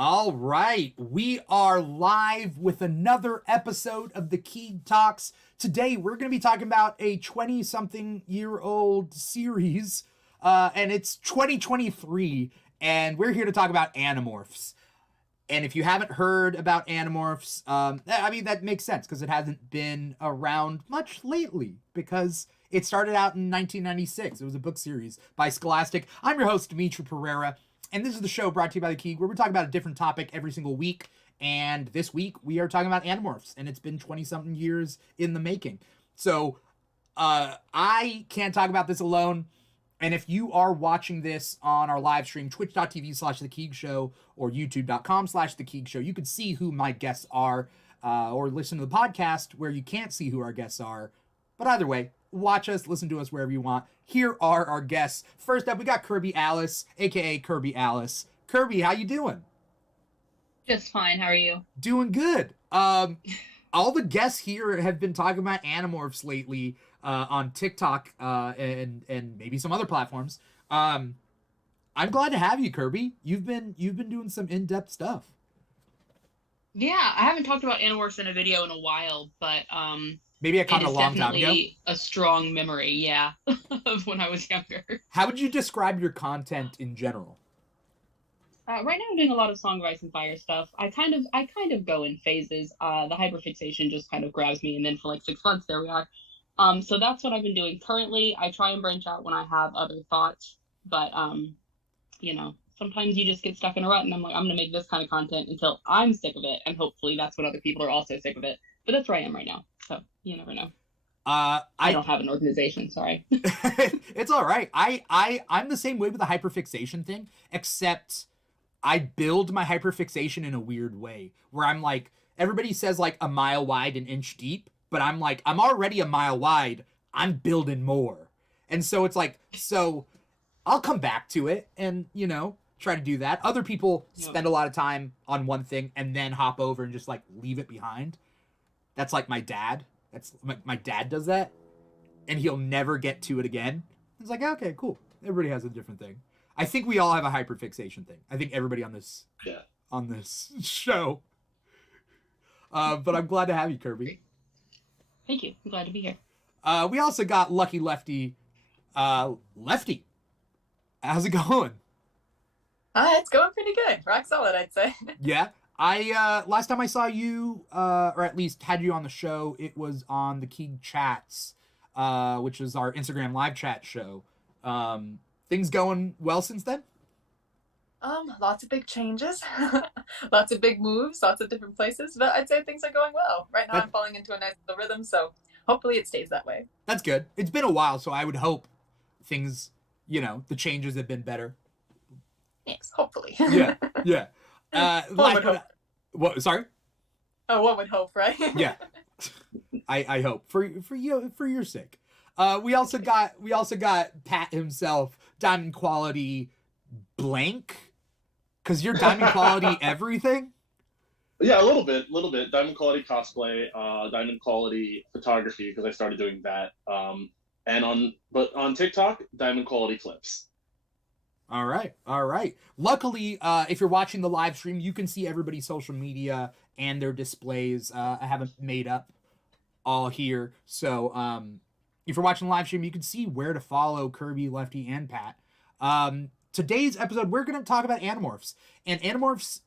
All right, we are live with another episode of the Keeg Talks. Today, we're going to be talking about a 20-something-year-old series, and it's 2023, and we're here to talk about Animorphs. And if you haven't heard about Animorphs, that makes sense, because it hasn't been around much lately, because it started out in 1996. It was a book series by Scholastic. I'm your host, Dimithri Perera. And this is the show brought to you by the Keeg, where we talk about a different topic every single week. And this week, we are talking about Animorphs, and it's been 20-something years in the making. So, I can't talk about this alone. And if you are watching this on our live stream, twitch.tv/The Keeg Show or youtube.com/The Keeg Show, you can see who my guests are, or listen to the podcast where you can't see who our guests are. But either way, watch us, listen to us wherever you want. Here are our guests. First up, we got Kirby Alice, aka Kirby Alice. Kirby, how you doing? Just fine. How are you? Doing good. All the guests here have been talking about Animorphs lately on TikTok and maybe some other platforms. I'm glad to have you, Kirby. You've been doing some in-depth stuff. Yeah, I haven't talked about Animorphs in a video in a while, but maybe I caught it a long time ago. Definitely a strong memory, yeah, of when I was younger. How would you describe your content in general? Right now, I'm doing a lot of Song of Ice and Fire stuff. I kind of go in phases. The hyperfixation just kind of grabs me, and then for like 6 months, there we are. So that's what I've been doing currently. I try and branch out when I have other thoughts, but sometimes you just get stuck in a rut, and I'm like, I'm gonna make this kind of content until I'm sick of it, and hopefully that's when other people are also sick of it. But that's where I am right now. So you never know. I don't have an organization, sorry. It's all right. I'm the same way with the hyperfixation thing, except I build my hyperfixation in a weird way where I'm like, everybody says like a mile wide, an inch deep, but I'm like, I'm already a mile wide. I'm building more. And so it's like, so I'll come back to it and, try to do that. Other people spend a lot of time on one thing and then hop over and just like leave it behind. That's like my dad. That's my dad does that, and he'll never get to it again. It's like, okay, cool. Everybody has a different thing. I think we all have a hyperfixation thing. I think everybody on this show. But I'm glad to have you, Kirby. Thank you. I'm glad to be here. We also got Lucky Leftie. Leftie, how's it going? It's going pretty good. Rock solid, I'd say. Yeah. I last time I saw you, or at least had you on the show, it was on the Keeg Chats, which is our Instagram live chat show. Things going well since then? Lots of big changes, lots of big moves, lots of different places, but I'd say things are going well. Right now I'm falling into a nice little rhythm, so hopefully it stays that way. That's good. It's been a while, so I would hope things, the changes have been better. Yes, hopefully. Yeah. One would hope. What? Sorry? Oh, one would hope, right? Yeah. I hope for your sake. We also got Pat himself, Diamond Quality blank, because you're Diamond Quality everything. Yeah, a little bit. Diamond Quality cosplay, Diamond Quality photography, because I started doing that. And on TikTok, Diamond Quality clips. All right. Luckily, if you're watching the live stream, you can see everybody's social media and their displays. I haven't made up all here. So if you're watching the live stream, you can see where to follow Kirby, Leftie, and Pat. Today's episode, we're going to talk about Animorphs. And Animorphs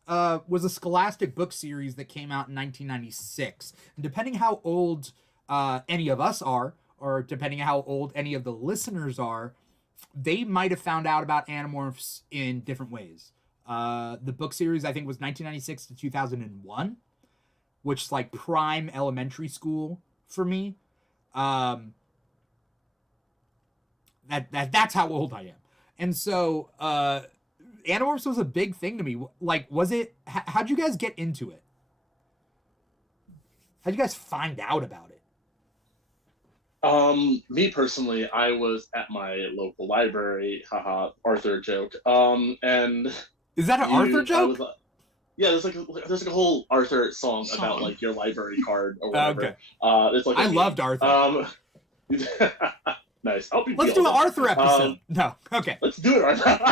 was a Scholastic book series that came out in 1996. And depending how old any of us are, or depending how old any of the listeners are, they might have found out about Animorphs in different ways. The book series, I think, was 1996 to 2001, which is like prime elementary school for me. That's how old I am. And so Animorphs was a big thing to me. Like, was it... How'd you guys get into it? How'd you guys find out about it? Me personally, I was at my local library, Arthur joke. And is that an Arthur joke? Yeah, there's like a whole Arthur song about like your library card or whatever. Okay. It's like I loved Arthur. Nice. Let's do an Arthur episode. No. Okay. Let's do it, Arthur.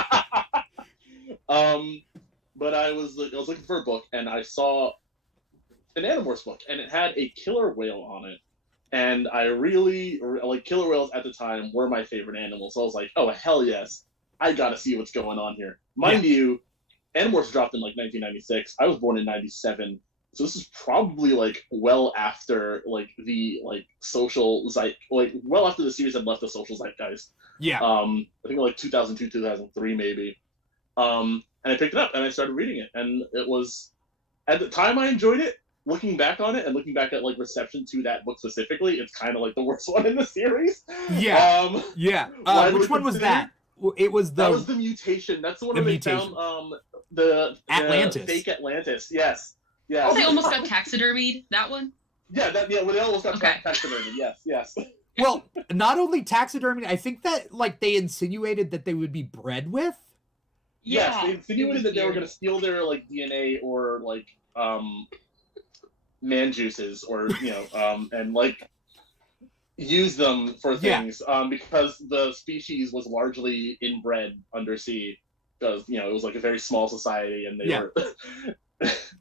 but I was looking for a book, and I saw an Animorphs book, and it had a killer whale on it. And I really like killer whales at the time were my favorite animals. So I was like, oh hell yes, I gotta see what's going on here. Mind you, Animorphs dropped in like 1996. I was born in 97. So this is probably like well after like the like social well after the series had left the social zeitgeist. Yeah. I think like 2002, 2003 maybe. And I picked it up and I started reading it, and it was at the time I enjoyed it. Looking back on it and looking back at like reception to that book specifically, it's kind of like the worst one in the series. Yeah. Which one was that? It was that was the mutation. That's the one where they found the Atlantis. Fake Atlantis. Yes. Oh, they almost got taxidermied. That one. Yeah, well, they almost got taxidermied. Yes. Well, not only taxidermy, I think that like they insinuated that they would be bred with. Yes, they insinuated that they were going to steal their like DNA or like man juices, or and like use them for things, because the species was largely inbred undersea, because it was like a very small society, and they were.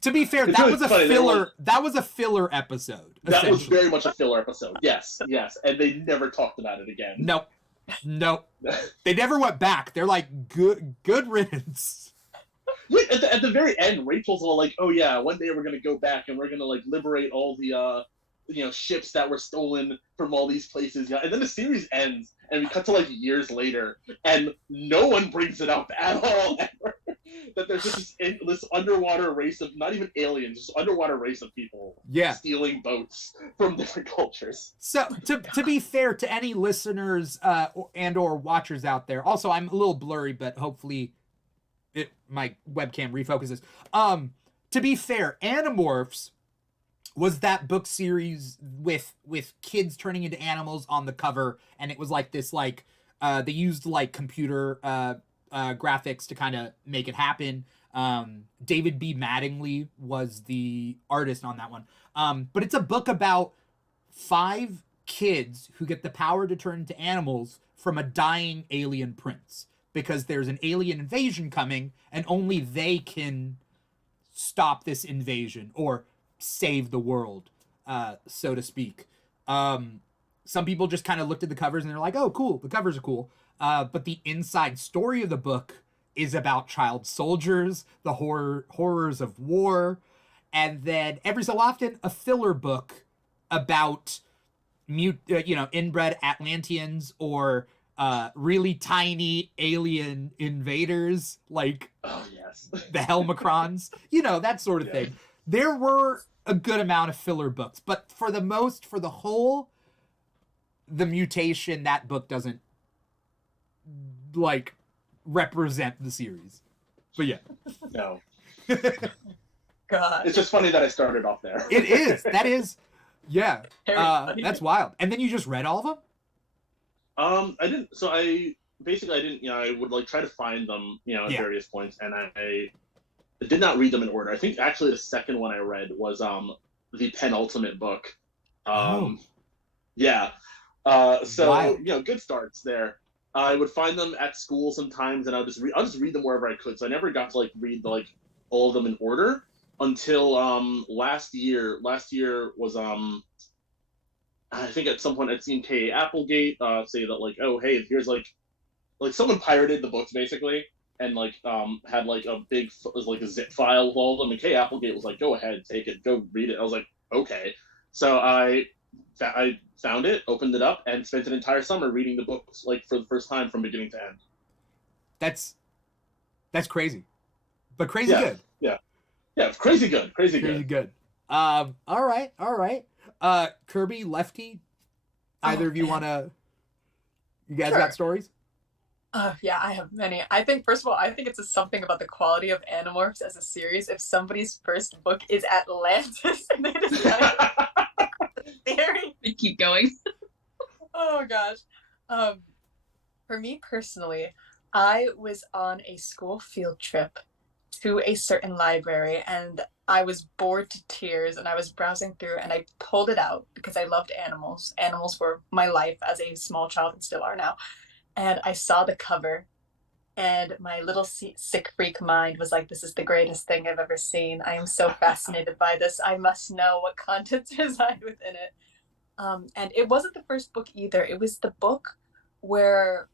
To be fair, that was a filler. That was a filler episode. That was very much a filler episode. Yes, and they never talked about it again. Nope. They never went back. They're like good riddance. Yeah, at the very end, Rachel's all like, "Oh yeah, one day we're gonna go back and we're gonna like liberate all the ships that were stolen from all these places." Yeah, and then the series ends, and we cut to like years later, and no one brings it up at all ever. That there's just this underwater race of not even aliens, just underwater race of people stealing boats from different cultures. So to be fair to any listeners and or watchers out there, also I'm a little blurry, but hopefully my webcam refocuses. To be fair, Animorphs was that book series with kids turning into animals on the cover, and it was like this like they used like computer graphics to kind of make it happen. David B. Mattingly was the artist on that one. But it's a book about 5 kids who get the power to turn into animals from a dying alien prince, because there's an alien invasion coming and only they can stop this invasion or save the world, so to speak. Some people just kind of looked at the covers and they're like, oh, cool, the covers are cool. But the inside story of the book is about child soldiers, the horrors of war, and then every so often a filler book about inbred Atlanteans or really tiny alien invaders like the Helmicrons, that sort of thing. There were a good amount of filler books, but for the whole, the mutation, that book doesn't like represent the series. But yeah. No. God. It's just funny that I started off there. It is. That is. Yeah. That's wild. And then you just read all of them? I didn't. So I didn't. I would like try to find them, at various points, and I did not read them in order. I think actually the second one I read was the penultimate book. Yeah. So wild. Good starts there. I would find them at school sometimes, and I'll just read them wherever I could. So I never got to like read all of them in order until last year. Last year was I think at some point I'd seen K.A. Applegate say that like, oh hey, here's like someone pirated the books basically, and like had like a big like a zip file with all of them, and K.A. Applegate was like, go ahead, take it, go read it. I was like, okay. So I found it, opened it up, and spent an entire summer reading the books like for the first time from beginning to end. That's crazy, but crazy good. Yeah, crazy good. Crazy good. All right. Kirby, Leftie, either of you want to? You guys got stories? Yeah, I have many. I think, first of all, it's something about the quality of Animorphs as a series. If somebody's first book is Atlantis and they decide theory, they keep going. Oh gosh. For me personally, I was on a school field trip to a certain library, and I was bored to tears, and I was browsing through, and I pulled it out because I loved animals. Animals were my life as a small child and still are now. And I saw the cover, And my little sick freak mind was like, this is the greatest thing I've ever seen. I am so fascinated by this. I must know what contents reside within it. And it wasn't the first book either. It was the book where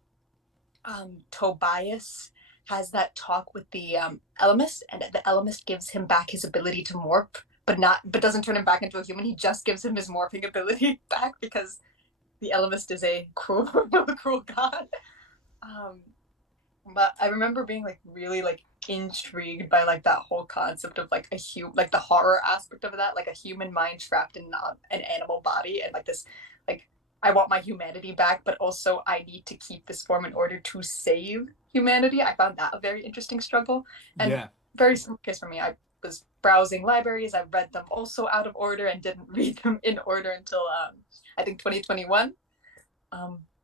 Tobias has that talk with the Ellimist, and the Ellimist gives him back his ability to morph, but doesn't turn him back into a human. He just gives him his morphing ability back because the Ellimist is a cruel, cruel god. But I remember being like really like intrigued by like that whole concept of like like the horror aspect of that, like a human mind trapped in an animal body, and like this, like I want my humanity back, but also I need to keep this form in order to save humanity. I found that a very interesting struggle, and very similar case for me. I was browsing libraries. I read them also out of order and didn't read them in order until I think 2021.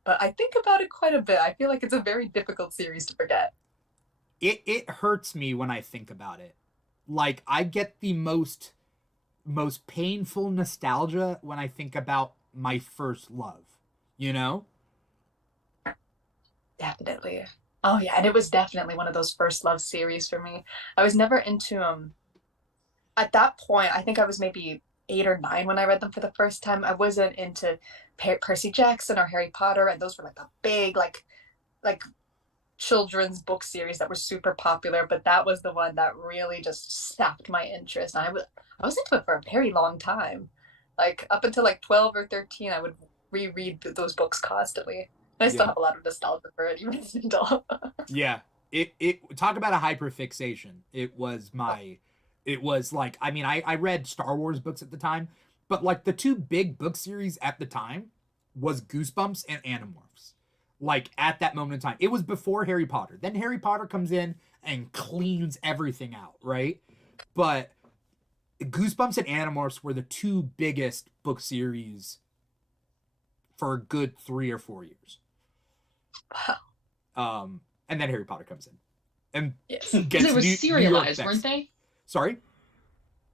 But I think about it quite a bit. I feel like it's a very difficult series to forget. It hurts me when I think about it. Like, I get the most painful nostalgia when I think about my first love, you know? Definitely. Oh yeah, and it was definitely one of those first love series for me. I was never into at that point. I think I was maybe 8 or 9 when I read them for the first time. I wasn't into Percy Jackson or Harry Potter, and those were like the big like children's book series that were super popular. But that was the one that really just sapped my interest. And I was into it for a very long time, like up until like 12 or 13. I would reread those books constantly. And I still have a lot of nostalgia for it, even as an adult. Yeah, it talk about a hyperfixation. It was like, I mean, I read Star Wars books at the time, but like the 2 big book series at the time was Goosebumps and Animorphs. Like at that moment in time, it was before Harry Potter. Then Harry Potter comes in and cleans everything out, right? But Goosebumps and Animorphs were the 2 biggest book series for a good 3 or 4 years. Wow. And then Harry Potter comes in, and yes, they were serialized, weren't they? Sorry,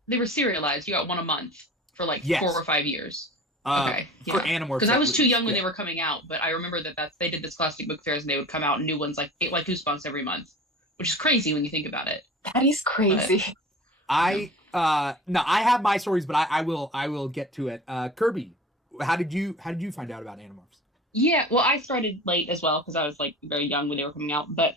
they were serialized. You got one a month for like 4 or 5 years. Okay, for Animorphs, because I was too young when they were coming out, but I remember that they did the Scholastic Book Fairs, and they would come out new ones like Goosebumps every month, which is crazy when you think about it. That is crazy. But no, I have my stories, but I will get to it. Kirby, how did you find out about Animorphs? Yeah, well, I started late as well because I was like very young when they were coming out. But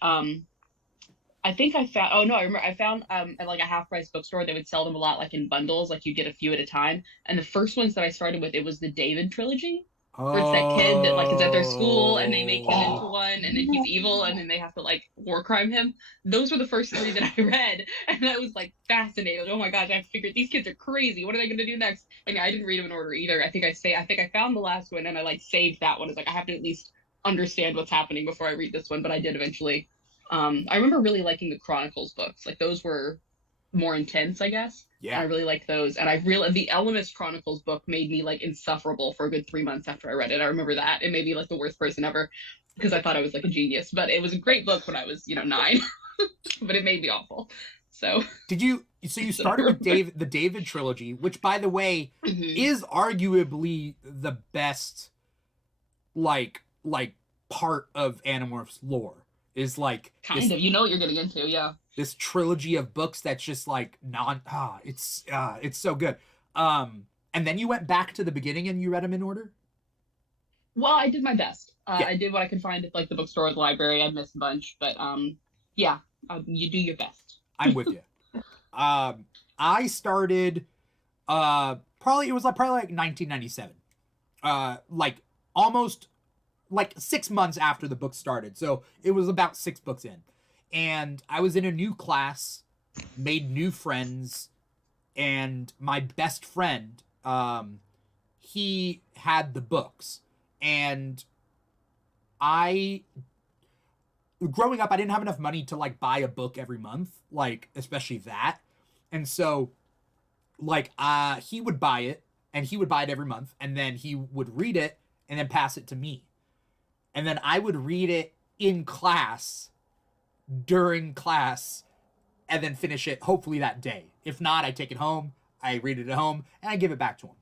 I think I found. Oh no, I remember I found at like a half-price bookstore they would sell them a lot like in bundles, like you get a few at a time. And the first ones that I started with, it was the David trilogy. Where it's that kid that like is at their school and they make him into one, and then he's evil, and then they have to like war crime him. Those were the first 3 that I read, and I was like fascinated. Oh my gosh, I figured these kids are crazy. What are they gonna do next? Like I didn't read them in order either. I think I found the last one and I like saved that one. It's like I have to at least understand what's happening before I read this one, but I did eventually. I remember really liking the Chronicles books. Like those were more intense, I guess. Yeah. And I really liked those. And the Ellimist Chronicles book made me like insufferable for a good 3 months after I read it. I remember that. It made me like the worst person ever because I thought I was like a genius. But it was a great book when I was, 9. But it made me awful. So you started with the David trilogy, which by the way is arguably the best like part of Animorphs lore. Is like kind of, you know what you're getting into, yeah. This trilogy of books that's just like it's so good. And then you went back to the beginning and you read them in order? Well, I did my best. I did what I could find at like the bookstore or the library. I missed a bunch, but you do your best. I'm with you. I started probably like 1997. Like almost like 6 months after the book started. So it was about 6 books in. And I was in a new class, made new friends, and my best friend, he had the books. And growing up, I didn't have enough money to like buy a book every month, like especially that. And so like he would buy it, and he would buy it every month, and then he would read it and then pass it to me. And then I would read it in class, during class, and then finish it hopefully that day. If not, I take it home, I read it at home, and I give it back to him.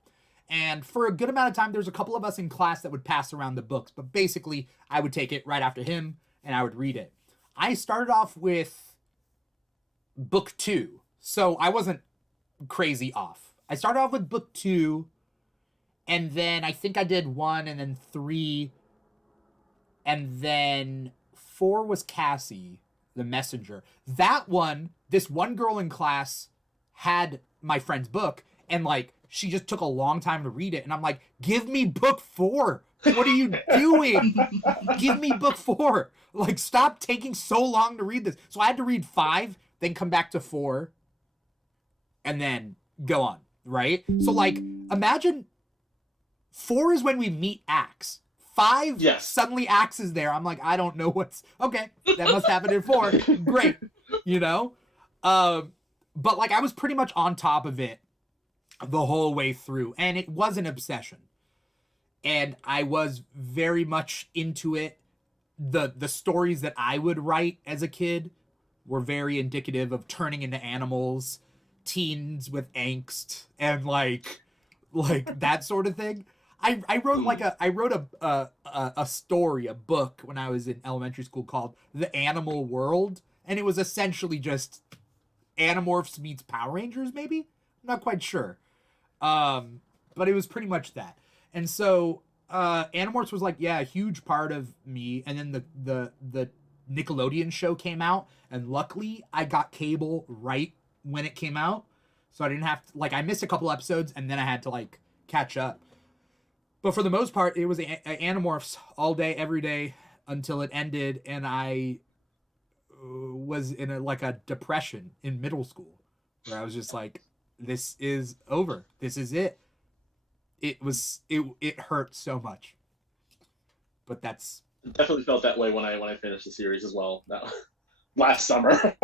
And for a good amount of time, there's a couple of us in class that would pass around the books. But basically, I would take it right after him, and I would read it. I started off with book 2, so I wasn't crazy off. I started off with book 2, and then I think I did 1, and then 3, and then 4 was Cassie, the messenger. That one, this one girl in class had my friend's book, and like she just took a long time to read it, and I'm like, give me book 4. What are you doing? Give me book 4. Like, stop taking so long to read this. So I had to read 5, then come back to 4, and then go on, right? So like, imagine 4 is when we meet Axe. 5, Yes. Suddenly Axe is there. I'm like, I don't know what's... Okay, that must happen in 4. Great, you know? But like, I was pretty much on top of it the whole way through, and it was an obsession. And I was very much into it. The stories that I would write as a kid were very indicative of turning into animals, teens with angst, and like that sort of thing. I wrote a story, a book when I was in elementary school called The Animal World, and it was essentially just Animorphs meets Power Rangers, maybe? I'm not quite sure. But it was pretty much that. And so Animorphs was like, yeah, a huge part of me. And then the Nickelodeon show came out, and luckily I got cable right when it came out. So I didn't have to, like, I missed a couple episodes, and then I had to like catch up. But for the most part, it was Animorphs all day, every day until it ended, and I was in a depression in middle school, where I was just like, this is over. This is it. It hurt so much. But that's... It definitely felt that way when I finished the series as well. Last summer.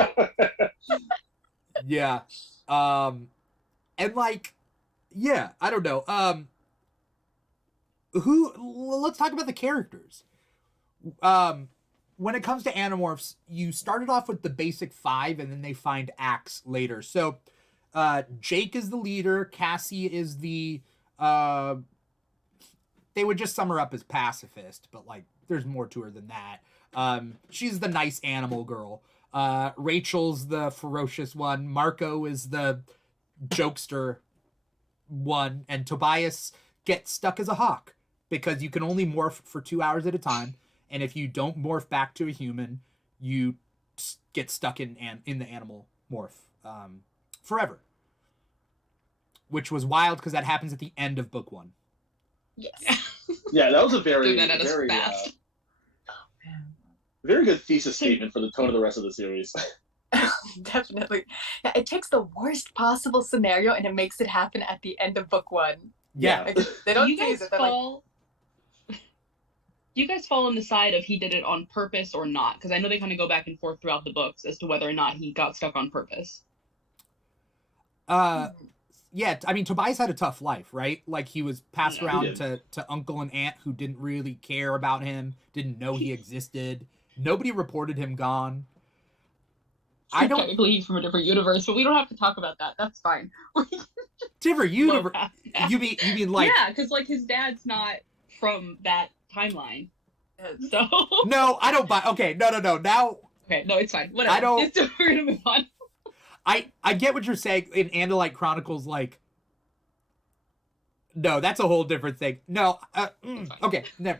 Yeah. And like, yeah, I don't know. Let's talk about the characters. When it comes to Animorphs, you started off with the basic 5, and then they find Axe later. So, Jake is the leader. Cassie is the, they would just sum her up as pacifist, but like, there's more to her than that. She's the nice animal girl. Rachel's the ferocious one. Marco is the jokester one. And Tobias gets stuck as a hawk, because you can only morph for 2 hours at a time. And if you don't morph back to a human, you get stuck in the animal morph forever. Which was wild, because that happens at the end of book 1. Yes. Yeah, that was a very, Doing that at us very, fast. very good thesis statement for the tone of the rest of the series. Definitely. Yeah, it takes the worst possible scenario and it makes it happen at the end of book 1. Yeah. Like, they don't Do you tease guys it. They're like, fall? Do you guys fall on the side of he did it on purpose or not? Because I know they kind of go back and forth throughout the books as to whether or not he got stuck on purpose. Yeah, I mean, Tobias had a tough life, right? Like, he was passed Yeah, around to uncle and aunt who didn't really care about him, didn't know he existed. Nobody reported him gone. I don't... Technically, he's from a different universe, but we don't have to talk about that. That's fine. Different universe? You mean like... Yeah, because, like, his dad's not from that timeline. So... No, I don't buy... Okay, no. Now... Okay, no, it's fine. Whatever. I don't... We're gonna move on. I get what you're saying in Andalite Chronicles, like... No, that's a whole different thing. No, okay, never.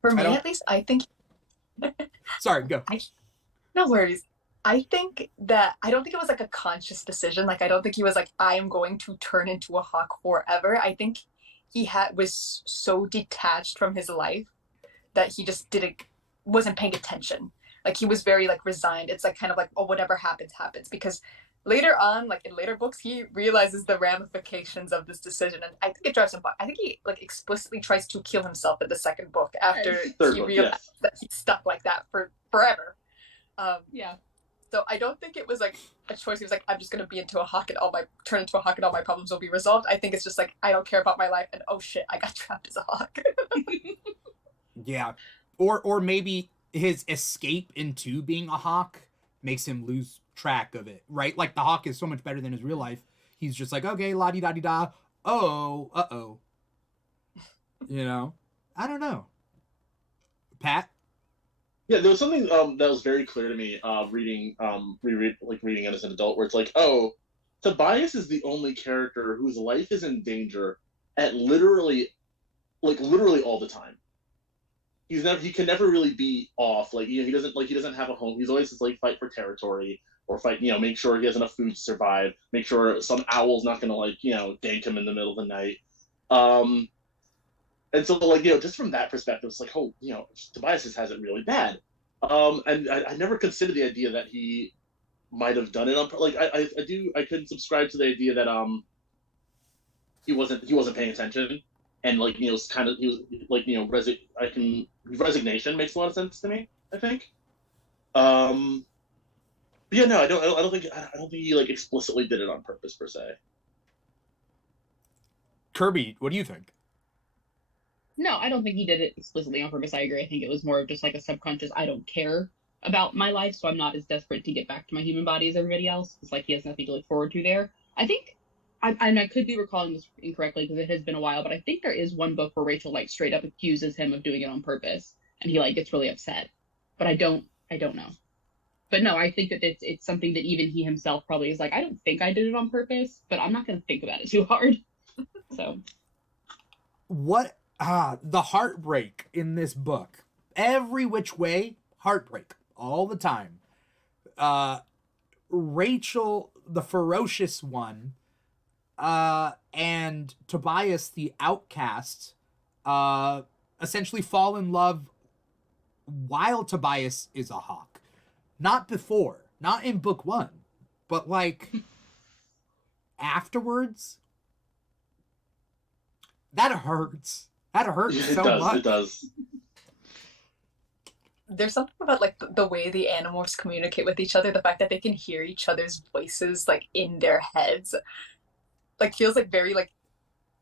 For me, at least, I think... Sorry, go. No worries. I don't think it was like a conscious decision. Like, I don't think he was like, I am going to turn into a hawk forever. I think he was so detached from his life that he just wasn't paying attention. Like, he was very like resigned. It's like kind of like, oh, whatever happens, happens. Because later on, like in later books, he realizes the ramifications of this decision, and I think it drives him. I think he like explicitly tries to kill himself in the second book after he realized that he's stuck like that for forever. Yeah. So I don't think it was like a choice. He was like, I'm just gonna turn into a hawk and all my problems will be resolved. I think it's just like, I don't care about my life, and oh shit, I got trapped as a hawk. Yeah. Or maybe his escape into being a hawk makes him lose track of it, right? Like, the hawk is so much better than his real life. He's just like, okay, la-di-da-di-da. Oh, uh-oh. You know? I don't know. Pat? Yeah, there was something that was very clear to me reading it as an adult, where it's like, oh, Tobias is the only character whose life is in danger at literally all the time. He can never really be off. Like, he doesn't have a home. He's always just like fight for territory or fight, make sure he has enough food to survive, make sure some owl's not gonna gank him in the middle of the night. And so, like, just from that perspective, it's like, oh, Tobias just has it really bad. And I never considered the idea that he might have done it on, like, I couldn't subscribe to the idea that he wasn't paying attention, and like, he was like, resignation makes a lot of sense to me, I think. But yeah, no, I don't think he like explicitly did it on purpose per se. Kirby, what do you think? No, I don't think he did it explicitly on purpose. I agree. I think it was more of just like a subconscious, I don't care about my life, so I'm not as desperate to get back to my human body as everybody else. It's like he has nothing to look forward to there. I think, I could be recalling this incorrectly because it has been a while, but I think there is one book where Rachel like straight up accuses him of doing it on purpose, and he like gets really upset. But I don't know. But no, I think that it's something that even he himself probably is like, I don't think I did it on purpose, but I'm not going to think about it too hard. So. What? The heartbreak in this book. Every which way, heartbreak. All the time. Rachel, the ferocious one, and Tobias, the outcast, essentially fall in love while Tobias is a hawk. Not before. Not in book 1. But, like, afterwards. That hurts. That hurts so much. It does. There's something about like the way the Animorphs communicate with each other, the fact that they can hear each other's voices like in their heads, like feels like very like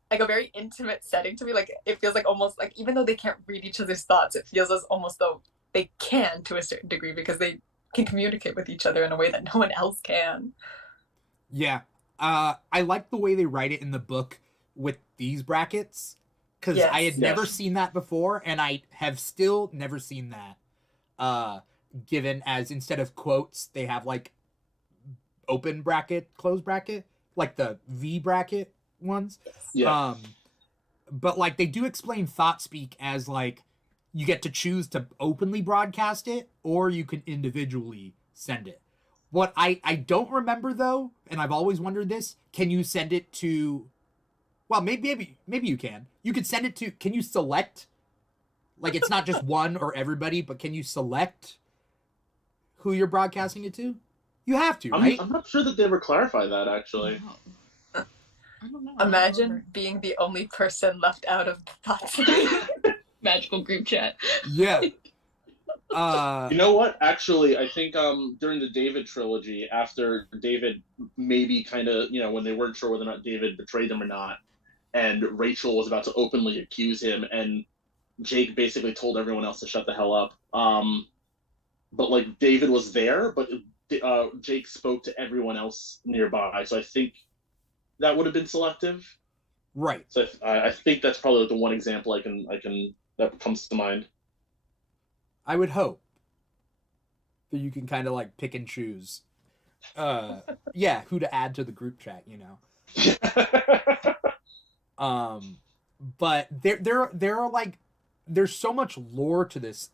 a very intimate setting to me. Like it feels like almost like, even though they can't read each other's thoughts, it feels as almost though they can to a certain degree because they can communicate with each other in a way that no one else can. Yeah. I like the way they write it in the book with these brackets. Because I had never seen that before, and I have still never seen that. Given as instead of quotes, they have like open bracket, close bracket, like the V bracket ones. Yeah. But like they do explain thought speak as like you get to choose to openly broadcast it, or you can individually send it. What I don't remember though, and I've always wondered this: can you send it to? Well, maybe you can. You could send it to... Can you select? Like, it's not just one or everybody, but can you select who you're broadcasting it to? You have to, right? I'm not sure that they ever clarify that, actually. I don't know. Imagine being the only person left out of the thoughts. Magical group chat. Yeah. You know what? Actually, I think during the David trilogy, after David maybe kind of, when they weren't sure whether or not David betrayed them or not, and Rachel was about to openly accuse him, and Jake basically told everyone else to shut the hell up. But like David was there, but Jake spoke to everyone else nearby, so I think that would have been selective. Right. So I think that's probably like the one example I can that comes to mind. I would hope that you can kind of like pick and choose. Who to add to the group chat, But there are like there's so much lore to this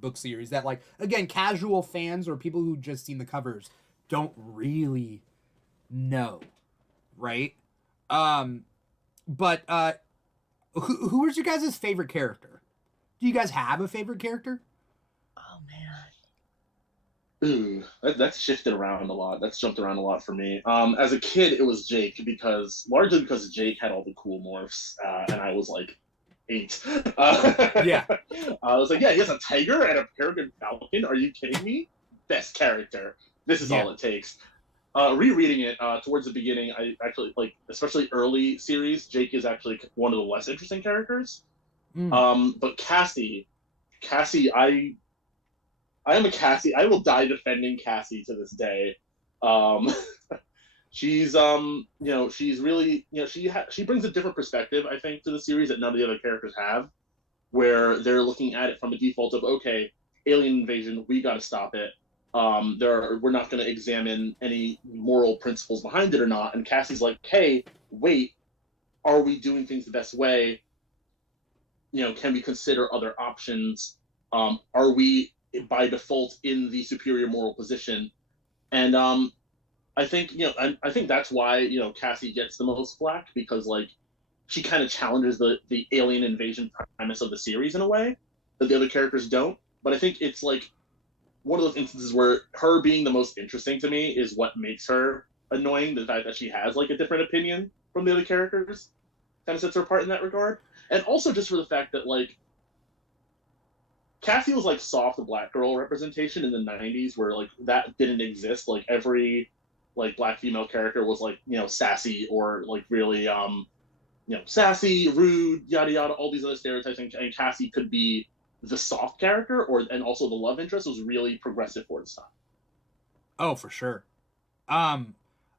book series that like again casual fans or people who just seen the covers don't really know, right? But who is your guys' favorite character? Do you guys have a favorite character? Oh man. Ooh, that's shifted around a lot. That's jumped around a lot for me. As a kid, it was Jake largely because Jake had all the cool morphs, and I was like 8. Yeah. I was like, yeah, he has a tiger and a peregrine falcon. Are you kidding me? Best character. This is all it takes. Rereading it towards the beginning, I actually like, especially early series, Jake is actually one of the less interesting characters. But Cassie, I am a Cassie. I will die defending Cassie to this day. She's she's really she brings a different perspective, I think, to the series that none of the other characters have. where they're looking at it from a default of, okay, alien invasion, we got to stop it. We're not going to examine any moral principles behind it or not. And Cassie's like, hey, wait, are we doing things the best way? Can we consider other options? Are we by default in the superior moral position? And I think I think that's why Cassie gets the most flack, because like she kind of challenges the alien invasion premise of the series in a way that the other characters don't. But I think it's like one of those instances where her being the most interesting to me is what makes her annoying. The fact that she has like a different opinion from the other characters kind of sets her apart in that regard. And also just for the fact that like Cassie was like soft black girl representation in the 90s, where like that didn't exist. Like every like black female character was like sassy or like really sassy, rude, yada yada, all these other stereotypes, and Cassie could be the soft character, and also the love interest was really progressive for its time. Oh, for sure.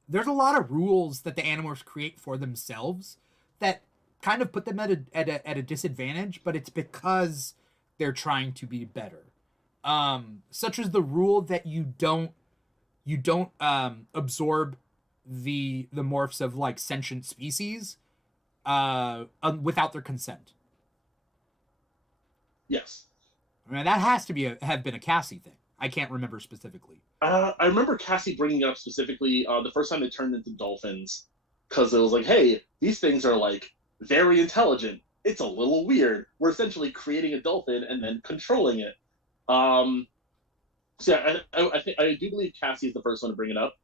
There's a lot of rules that the Animorphs create for themselves that kind of put them at a disadvantage, but it's because they're trying to be better. Such as the rule that you don't absorb the morphs of like sentient species without their consent. Yes. I mean, that has to have been a Cassie thing. I can't remember specifically. I remember Cassie bringing it up specifically the first time they turned into dolphins, because it was like, hey, these things are like very intelligent. It's a little weird. We're essentially creating a dolphin and then controlling it. So yeah, I do believe Cassie is the first one to bring it up.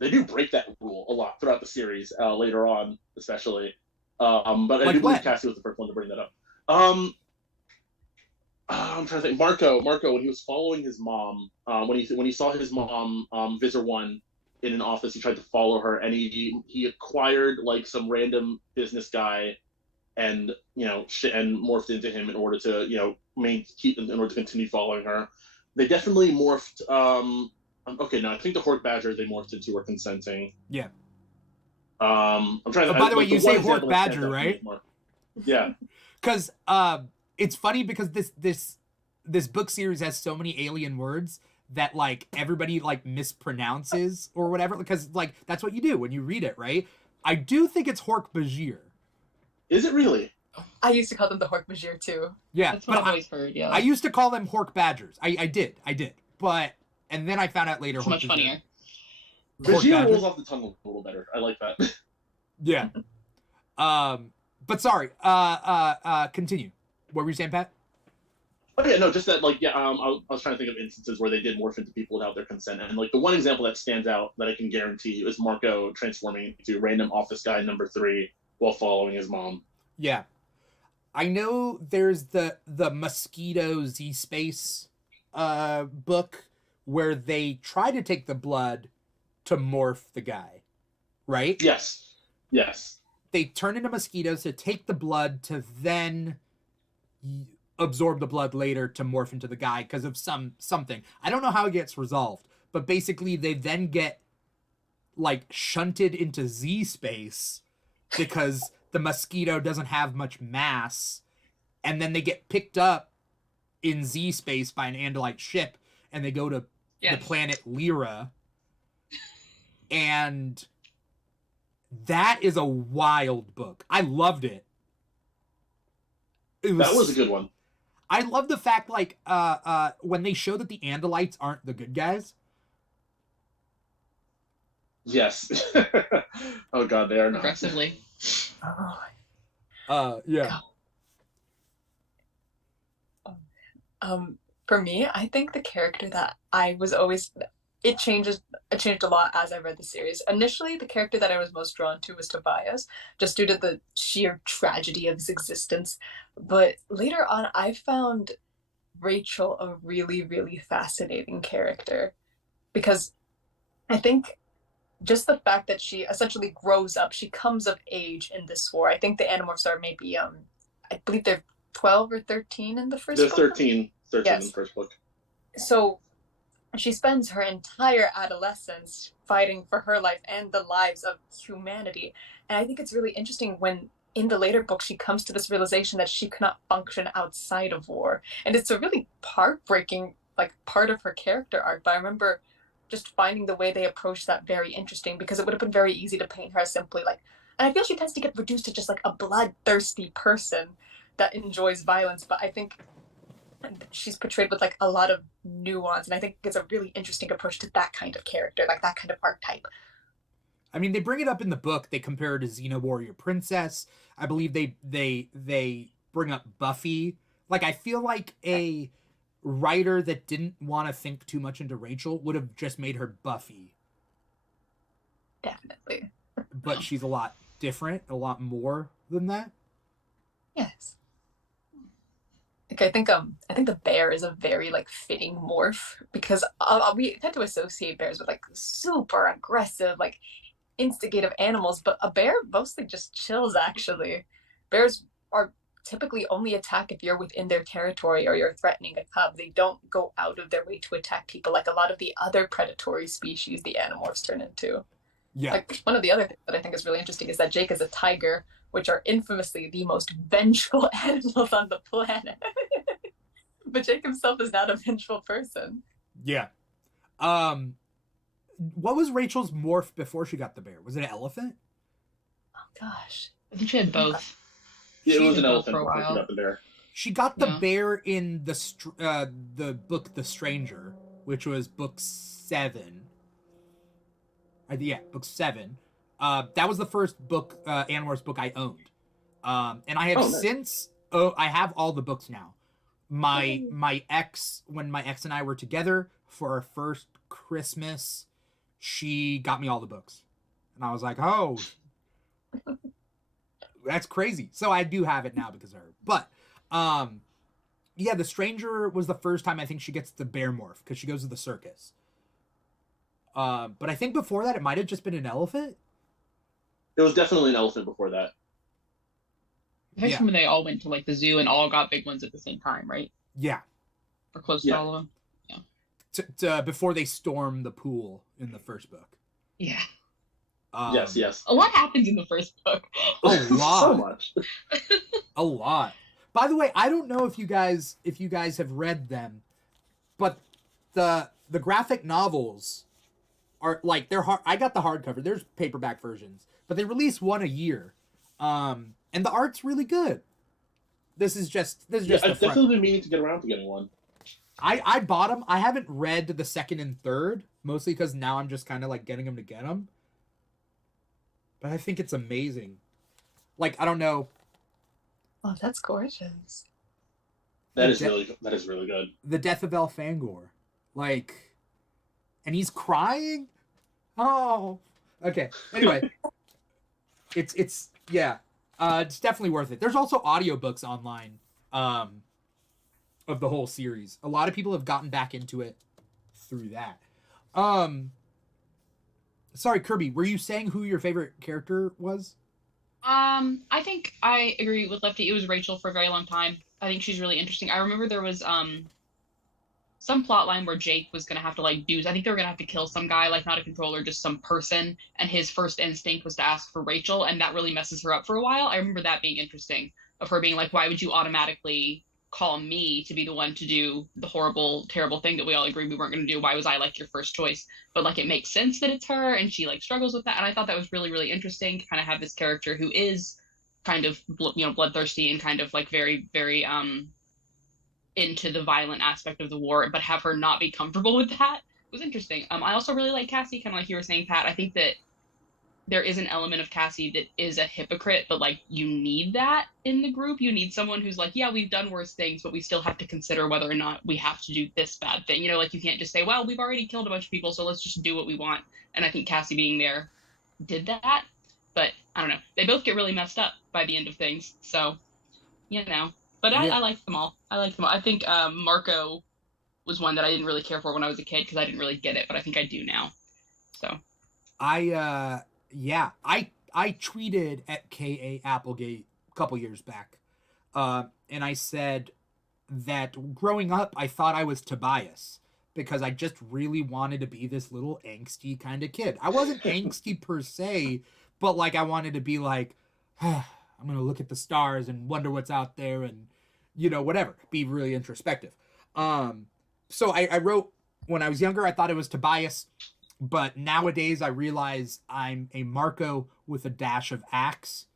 They do break that rule a lot throughout the series, later on, especially. But I like do believe what? Cassie was the first one to bring that up. I'm trying to think. Marco, when he was following his mom, when he saw his mom, Visor One, in an office, he tried to follow her, and he acquired like some random business guy, and and morphed into him in order to in order to continue following her. They definitely morphed. Okay, no, I think the Hork Badger they morphed into were consenting. Yeah. I'm trying to. By the way, like, you say one Hork Badger, right? Yeah. Because it's funny because this book series has so many alien words that like everybody like mispronounces or whatever, because like that's what you do when you read it, right? I do think it's Hork Bajir. Is it really? I used to call them the Hork Bajir too. Yeah, That's what I've always heard. Yeah, I used to call them Hork Badgers. I did, but and then I found out later. It's much funnier. Bajir rolls off the tongue a little better. I like that. Yeah. But sorry. Continue. What were you saying, Pat? Oh yeah, no, just that like I was trying to think of instances where they did morph into people without their consent, and like the one example that stands out that I can guarantee is Marco transforming into random office guy number 3 while following his mom. Yeah. I know there's the Mosquito Z Space book where they try to take the blood to morph the guy, right? Yes. They turn into mosquitoes to take the blood to then absorb the blood later to morph into the guy because of something. I don't know how it gets resolved, but basically they then get like shunted into Z space because the mosquito doesn't have much mass, and then they get picked up in Z space by an Andalite ship, and they go to the planet Lyra, and that is a wild book. I loved it. That was a good one. I love the fact, like, when they show that the Andalites aren't the good guys. Yes. Oh god, they are not. Progressively. Yeah. For me, I think the character that I was always it changed a lot as I read the series. Initially, the character that I was most drawn to was Tobias, just due to the sheer tragedy of his existence. But later on, I found Rachel a really, really fascinating character, because I think just the fact that she essentially grows up, she comes of age in this war. I think the Animorphs are maybe, I believe they're 12 or 13 in the first book. They're 13 yes. in the first book. So she spends her entire adolescence fighting for her life and the lives of humanity. And I think it's really interesting when in the later book, she comes to this realization that she cannot function outside of war. And it's a really heartbreaking, like, part of her character arc. But I remember just finding the way they approached that very interesting, because it would have been very easy to paint her as simply like, and I feel she tends to get reduced to just like a bloodthirsty person that enjoys violence. But I think she's portrayed with like a lot of nuance, and I think it's a really interesting approach to that kind of character, like that kind of archetype. I mean, they bring it up in the book. They compare her to Xena Warrior Princess. I believe they bring up Buffy. Like, I feel like a writer that didn't want to think too much into Rachel would have just made her Buffy. Definitely. But she's a lot different, a lot more than that. Yes. Like, I think the bear is a very like fitting morph, because we tend to associate bears with like super aggressive, like instigative animals, but a bear mostly just chills. Actually, bears are typically only attack if you're within their territory or you're threatening a cub. They don't go out of their way to attack people like a lot of the other predatory species the Animorphs turn into. Yeah. Like, one of the other things that I think is really interesting is that Jake is a tiger, which are infamously the most vengeful animals on the planet. But Jake himself is not a vengeful person. Yeah. What was Rachel's morph before she got the bear? Was it an elephant? Oh gosh. I think she had both. Yeah, it was an both elephant for a before she while. got the bear. She got the Yeah. bear in the book The Stranger, which was book 7. Book 7. That was the first book, Animorphs book I owned. And I have nice. I have all the books now. When my ex and I were together for our first Christmas, she got me all the books. And I was like, oh, that's crazy. So I do have it now because of her. But, yeah, The Stranger was the first time I think she gets the bear morph, because she goes to the circus. But I think before that, it might have just been an elephant. It was definitely an elephant before that. I think Yeah. when they all went to like the zoo and all got big ones at the same time, right? Yeah. Or close to Yeah. all of them. Before they storm the pool in the first book. Yeah. Yes. A lot happens in the first book. A lot. So much. A lot. By the way, I don't know if you guys have read them, but the graphic novels are like, they're hard. I got the hardcover. There's paperback versions, but they release one a year. And the art's really good. This is just I've the front. definitely been meaning to get around to getting one. I bought them. I haven't read the second and third, mostly because now I'm just kind of like getting them to get them. But I think it's amazing. Like, I don't know. Oh, that's gorgeous. That is really good. The death of Elfangor. Like, and he's crying? Oh. Okay. Anyway. It's yeah. It's definitely worth it. There's also audiobooks online of the whole series. A lot of people have gotten back into it through that. Sorry, Kirby, were you saying who your favorite character was? I think I agree with Leftie. It was Rachel for a very long time. I think she's really interesting. I remember there was some plot line where Jake was gonna have to like do. I think they were gonna have to kill some guy, like not a controller, just some person. And his first instinct was to ask for Rachel, and that really messes her up for a while. I remember that being interesting, of her being like, "Why would you automatically call me to be the one to do the horrible, terrible thing that we all agreed we weren't going to do? Why was I like your first choice?" But like, it makes sense that it's her, and she like struggles with that. And I thought that was really, really interesting to kind of have this character who is kind of bloodthirsty and kind of like very, very into the violent aspect of the war, but have her not be comfortable with that was interesting. I also really like Cassie, kind of like you were saying, Pat. I think that there is an element of Cassie that is a hypocrite, but like, you need that in the group. You need someone who's like, yeah, we've done worse things, but we still have to consider whether or not we have to do this bad thing. You know, like, you can't just say, well, we've already killed a bunch of people, so let's just do what we want. And I think Cassie being there did that. But I don't know. They both get really messed up by the end of things. So, you know. But I like them all. I think Marco was one that I didn't really care for when I was a kid because I didn't really get it, but I think I do now. So. I tweeted at K.A. Applegate a couple years back, and I said that growing up, I thought I was Tobias because I just really wanted to be this little angsty kind of kid. I wasn't angsty per se, but like, I wanted to be like, I'm I'm gonna look at the stars and wonder what's out there, and whatever, be really introspective. So I wrote, when I was younger, I thought it was Tobias, but nowadays I realize I'm a Marco with a dash of Axe,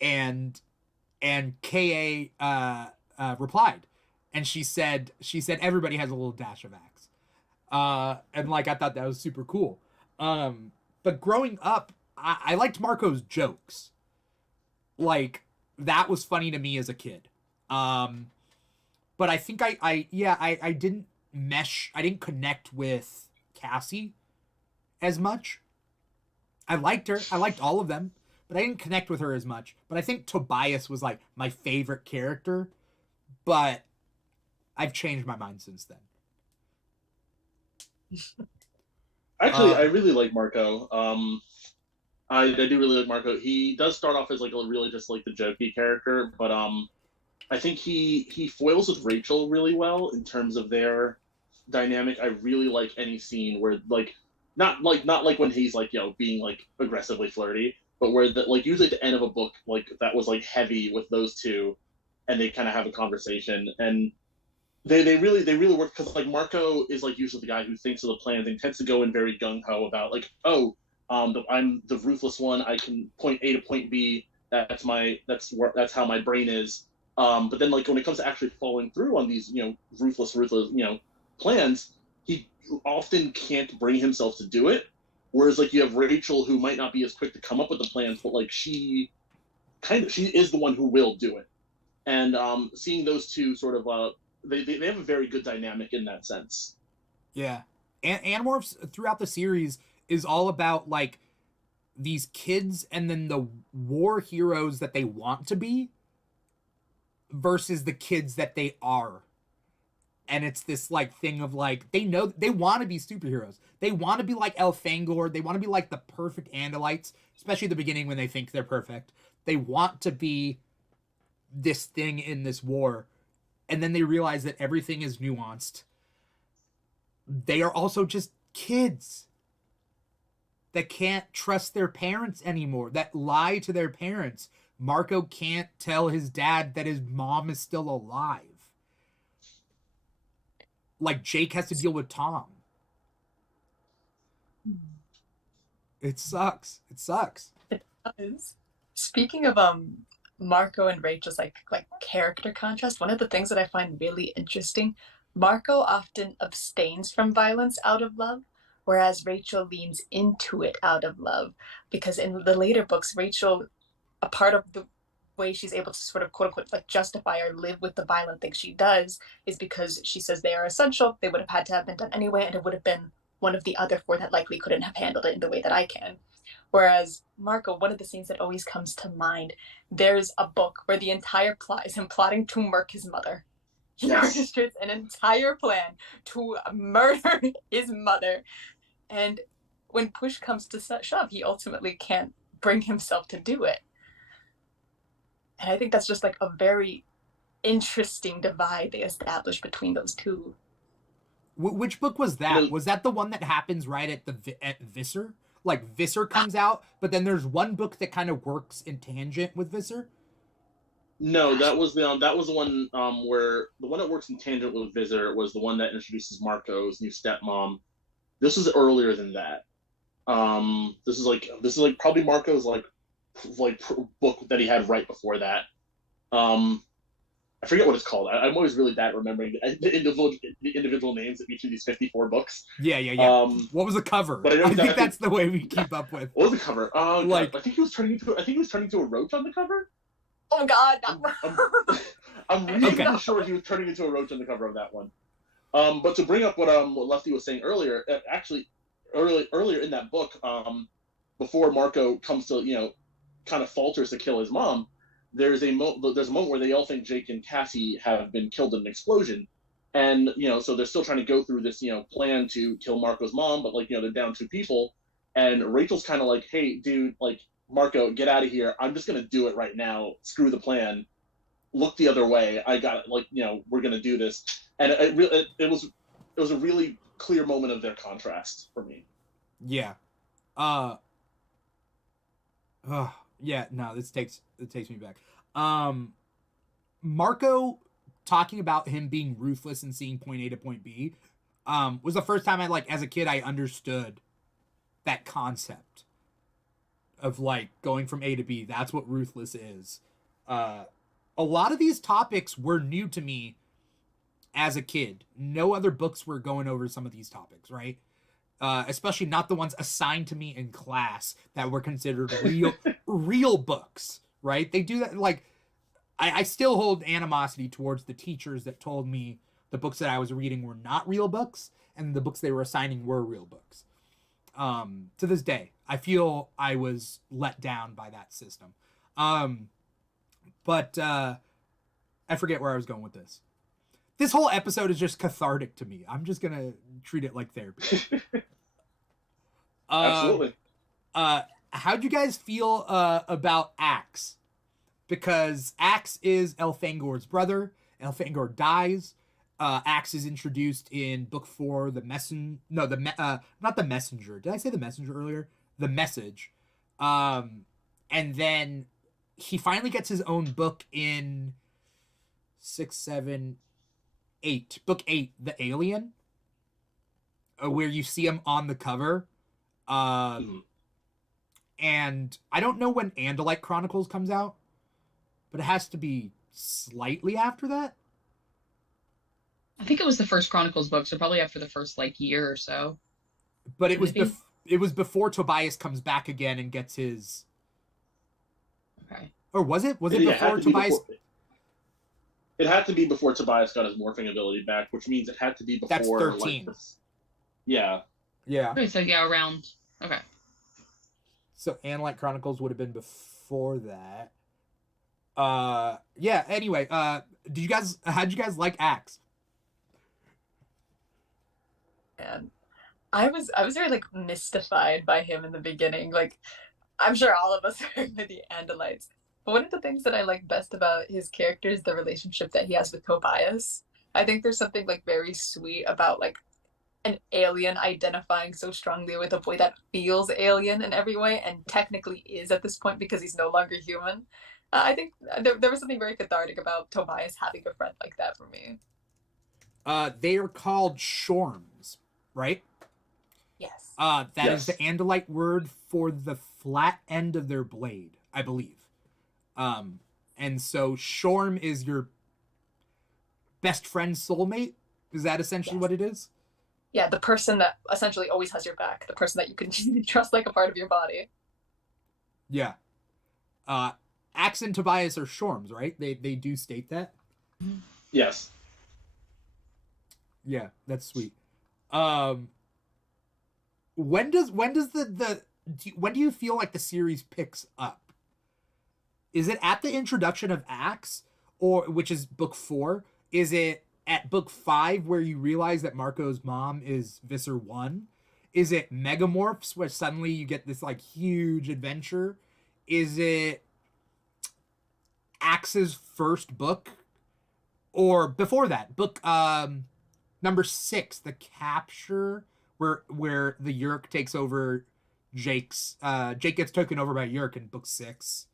and Ka replied, and she said everybody has a little dash of Axe, and like I thought that was super cool. But growing up, I liked Marco's jokes. Like, that was funny to me as a kid. But I think I didn't mesh. I didn't connect with Cassie as much. I liked her. I liked all of them, but I didn't connect with her as much. But I think Tobias was like my favorite character, but I've changed my mind since then. Actually, I really like Marco. I do really like Marco. He does start off as like a really just like the jokey character, but I think he foils with Rachel really well in terms of their dynamic. I really like any scene where like not like when he's like being like aggressively flirty, but where like usually at the end of a book like that was like heavy with those two, and they kind of have a conversation, and they really work, because like Marco is like usually the guy who thinks of the plans and tends to go in very gung ho about like, oh, I'm the ruthless one. I can point A to point B. That's how my brain is. But then like when it comes to actually following through on these ruthless plans, he often can't bring himself to do it. Whereas like you have Rachel, who might not be as quick to come up with the plans, but like she is the one who will do it. And seeing those two sort of they have a very good dynamic in that sense. Yeah. Animorphs throughout the series is all about like these kids and then the war heroes that they want to be versus the kids that they are. And it's this like thing of like, they know they want to be superheroes. They want to be like Elfangor. They want to be like the perfect Andalites, especially at the beginning when they think they're perfect. They want to be this thing in this war. And then they realize that everything is nuanced. They are also just kids that can't trust their parents anymore, that lie to their parents. Marco can't tell his dad that his mom is still alive. Like Jake has to deal with Tom. It sucks. It sucks. It does. Speaking of Marco and Rachel's like character contrast, one of the things that I find really interesting, Marco often abstains from violence out of love, whereas Rachel leans into it out of love. Because in the later books, Rachel, a part of the way she's able to sort of quote unquote like justify or live with the violent things she does is because she says they are essential. They would have had to have been done anyway, and it would have been one of the other four that likely couldn't have handled it in the way that I can. Whereas Marco, one of the scenes that always comes to mind, there's a book where the entire plot is him plotting to murk his mother. He orchestrates an entire plan to murder his mother. And when push comes to shove, he ultimately can't bring himself to do it. And I think that's just like a very interesting divide they established between those two. Which book was that? Was that the one that happens right at Visser? Like Visser comes out, but then there's one book that kind of works in tangent with Visser? No, that was the one where the one that works in tangent with Visser was the one that introduces Marco's new stepmom. This was earlier than that. This is like probably Marco's like book that he had right before that. I forget what it's called. I'm always really bad at remembering the individual names of each of these 54 books. Yeah. What was the cover? But I think that's the way we keep up with. What was the cover? Like, I think he was turning into a roach on the cover. Oh God! I'm really sure he was turning into a roach on the cover of that one. But to bring up what Leftie was saying earlier, actually, earlier in that book, before Marco comes to kind of falters to kill his mom, there's a moment where they all think Jake and Cassie have been killed in an explosion, and so they're still trying to go through this plan to kill Marco's mom, but they're down 2 people, and Rachel's kind of like, hey dude, like, Marco, get out of here, I'm just gonna do it right now, screw the plan, look the other way, I got it, we're gonna do this. And it was a really clear moment of their contrast for me. Yeah. Yeah, no, it takes me back. Marco talking about him being ruthless and seeing point A to point B was the first time I, like, as a kid, I understood that concept of, like, going from A to B. That's what ruthless is. A lot of these topics were new to me as a kid. No other books were going over some of these topics, right? Especially not the ones assigned to me in class that were considered real books, right? They do that, like, I still hold animosity towards the teachers that told me the books that I was reading were not real books, and the books they were assigning were real books. To this day, I feel I was let down by that system. But I forget where I was going with this. This whole episode is just cathartic to me. I'm just gonna treat it like therapy. Absolutely. How'd you guys feel about Axe? Because Axe is Elfangor's brother. Elfangor dies. Axe is introduced in book 4, not the messenger. Did I say the messenger earlier? The message. And then he finally gets his own book in 6, 7, 8. Book 8, The Alien. Where you see him on the cover. And I don't know when Andalite Chronicles comes out, but it has to be slightly after that. I think it was the first Chronicles book, so probably after the first, like, year or so. But it was before Tobias comes back again and gets his. Okay. Or was it? Was it before Tobias? It had to be before Tobias got his morphing ability back, which means it had to be before. That's 13. Like, yeah. Yeah. Okay, so yeah, around. Okay. So Andalite Chronicles would have been before that. Yeah. Anyway, how'd you guys like Axe? And I was very, like, mystified by him in the beginning. Like, I'm sure all of us are the Andalites. But one of the things that I like best about his character is the relationship that he has with Tobias. I think there's something, like, very sweet about, like, an alien identifying so strongly with a boy that feels alien in every way and technically is at this point because he's no longer human. I think there was something very cathartic about Tobias having a friend like that for me. They are called Shorms, right? Yes. That is the Andalite word for the flat end of their blade, I believe. And so Shorm is your best friend soulmate? Is that essentially what it is? Yeah, the person that essentially always has your back. The person that you can trust like a part of your body. Yeah. Axe and Tobias are Shorms, right? They do state that? Yes. Yeah, that's sweet. When do you feel like the series picks up? Is it at the introduction of Axe, or which is book 4? Is it at book 5 where you realize that Marco's mom is Visser 1? Is it Megamorphs where suddenly you get this, like, huge adventure? Is it Axe's first book? Or before that, book number 6, the capture, where the Yeerk takes over Jake's Jake gets taken over by Yeerk in book 6.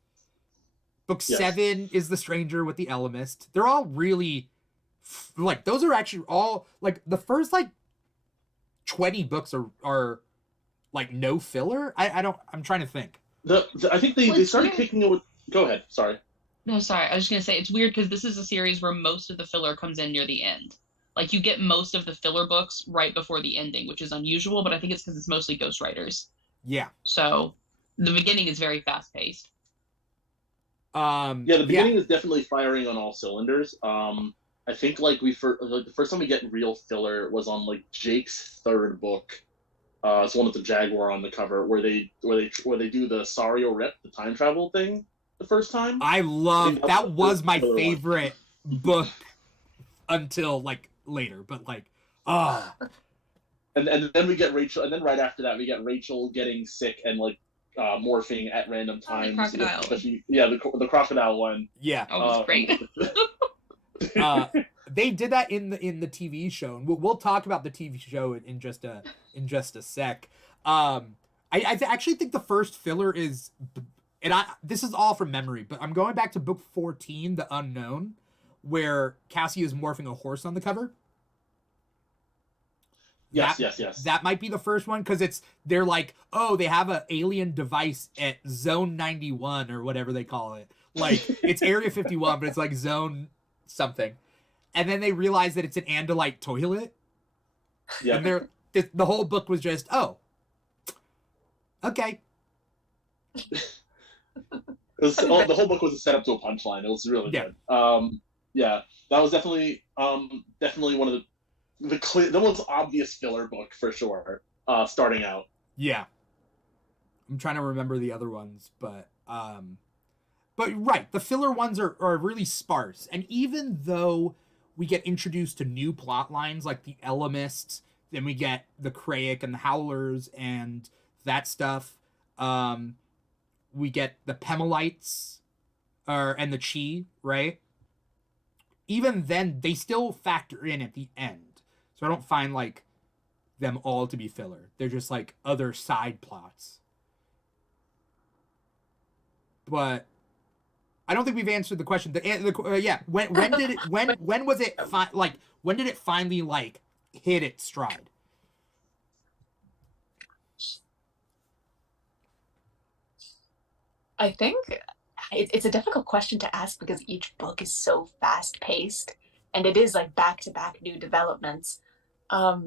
Book 7 is the stranger with the Elemist. They're all really like, those are actually all, like, the first, like, 20 books are like no filler. I'm trying to think. I think they started kicking it with. Go ahead. Sorry. No, sorry. I was just gonna say it's weird because this is a series where most of the filler comes in near the end. Like, you get most of the filler books right before the ending, which is unusual, but I think it's because it's mostly ghostwriters. Yeah. So the beginning is very fast paced. The beginning is definitely firing on all cylinders. I think like the first time we get real filler was on like Jake's 3rd book. It's one with the Jaguar on the cover where they do the Sario Rip, the time travel thing, the first time. I was my favorite book until like later, but like And then we get Rachel, and then right after that we get Rachel getting sick and like morphing at random times. The crocodile. Especially, the crocodile one. Yeah. Oh, great. They did that in the TV show, and we'll talk about the TV show in just a sec. I actually think the first filler is and this is all from memory, but I'm going back to book 14, The Unknown, where Cassie is morphing a horse on the cover. Yes. That might be the first one, because they're like, oh, they have an alien device at Zone 91 or whatever they call it. Like, it's Area 51, but it's like Zone something. And then they realize that it's an Andalite toilet. Yeah. And the whole book was just, oh, okay. The whole book was a setup to a punchline. It was really good. Yeah, that was definitely one of the most obvious filler book for sure. Starting out. Yeah, I'm trying to remember the other ones, but right, the filler ones are really sparse, and even though we get introduced to new plot lines like the Elamists, then we get the Krayik and the Howlers and that stuff. We get the Pemalites, and the Chi, right? Even then, they still factor in at the end. So I don't find, like, them all to be filler. They're just, like, other side plots. But I don't think we've answered the question. When did it, when was it, when did it finally, like, hit its stride? I think it's a difficult question to ask because each book is so fast paced and it is like back to back new developments. For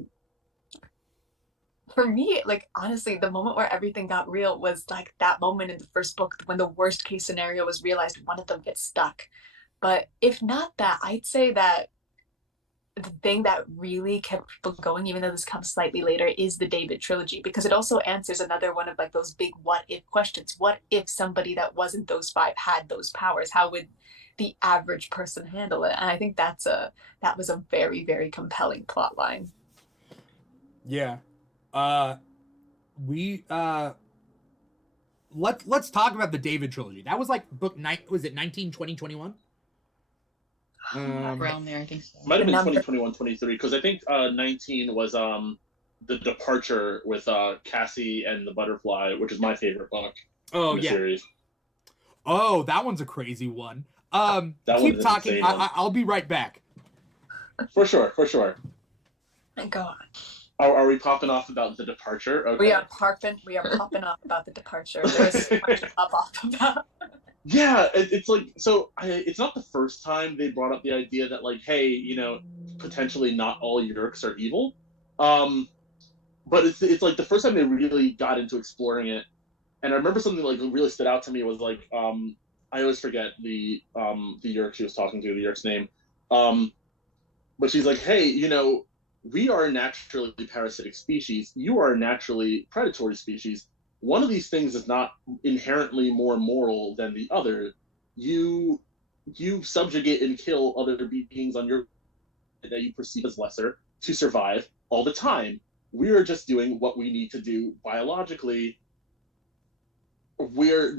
me, like, honestly, the moment where everything got real was like that moment in the first book when the worst case scenario was realized, one of them gets stuck. But if not that, I'd say that the thing that really kept people going, even though this comes slightly later, is the David trilogy, because it also answers another one of like those big what if questions. What if somebody that wasn't those five had those powers? How would the average person handle it? And I think that was a very, very compelling plot line. Yeah. Let's talk about the David trilogy. That was like book 9, was it 19, 20, 21? Around there, I think so. Might have been 2021, 23, because I think 19 was the departure with Cassie and the Butterfly, which is my favorite book in the series. Oh, that one's a crazy one. Keep talking. I'll be right back. For sure. Go on. Are we popping off about the departure? Okay. We are popping off about the departure. There's so much to pop off about. Yeah, it's like, so it's not the first time they brought up the idea that, like, hey, potentially not all Yeerks are evil. But it's like the first time they really got into exploring it. And I remember something like really stood out to me was like, I always forget the Yeerk she was talking to, the Yeerk's name. But she's like, hey, we are a naturally parasitic species. You are a naturally predatory species. One of these things is not inherently more moral than the other. You subjugate and kill other beings on your that you perceive as lesser to survive all the time. We are just doing what we need to do biologically. We're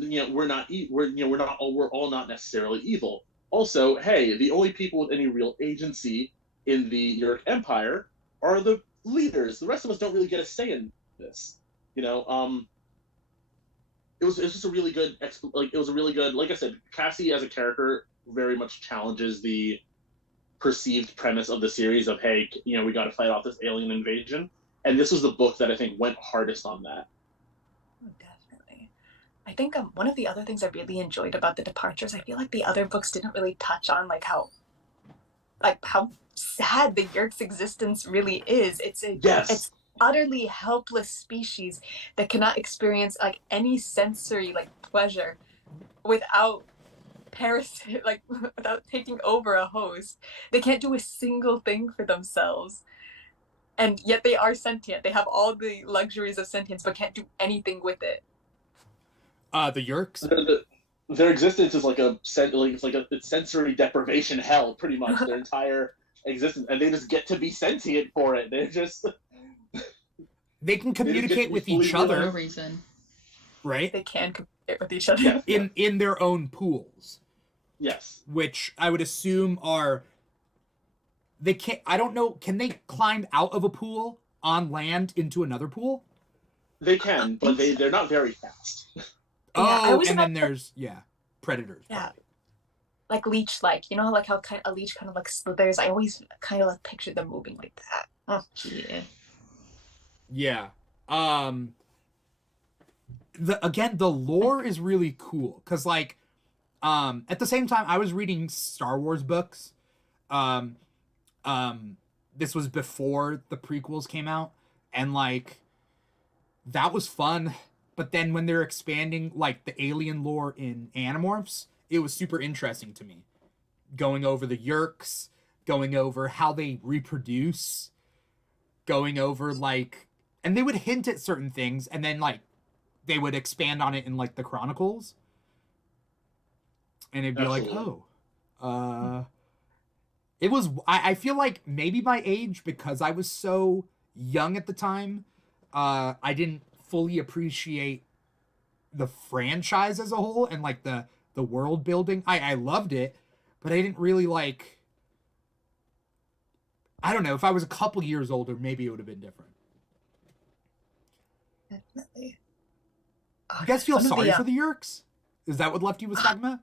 all not necessarily evil. Also, hey, the only people with any real agency in the Yeerk Empire are the leaders. The rest of us don't really get a say in this. It was just a really good, like I said, Cassie as a character very much challenges the perceived premise of the series of, hey, we got to fight off this alien invasion. And this was the book that I think went hardest on that. Oh, definitely. I think one of the other things I really enjoyed about the departures, I feel like the other books didn't really touch on how sad the Yeerk's existence really is. It's utterly helpless species that cannot experience like any sensory pleasure without without taking over a host. They can't do a single thing for themselves, and yet they are sentient. They have all the luxuries of sentience but can't do anything with it. The Yeerks, their existence is it's sensory deprivation hell, pretty much. Their entire existence, and they just get to be sentient for it. They're just they can communicate with each other. For no reason. Right? They can communicate with each other. In their own pools. Yes. Which I would assume they can't, I don't know, can they climb out of a pool on land into another pool? They can, but they're not very fast. Oh, always and then imagine, there's predators. yeah, Probably. like leech like. You know like how kind a leech kind of like slithers. I always kind of like picture them moving like that. Yeah. Yeah. Um. The lore is really cool because like at the same time I was reading Star Wars books. Um. This was before the prequels came out, and like that was fun. But then when they're expanding like the alien lore in Animorphs, it was super interesting to me. Going over the Yerks, going over how they reproduce, going over like, and they would hint at certain things, and then like they would expand on it in like the Chronicles, and it'd be like, Absolutely. it was. I feel like maybe my age because I was so young at the time, I didn't fully appreciate the franchise as a whole and like the world building. I loved it, but I didn't really like. I don't know. If I was a couple years older, maybe it would have been different. Definitely. You guys feel One of sorry the, for the Yerks? Is that what Leftie was talking about?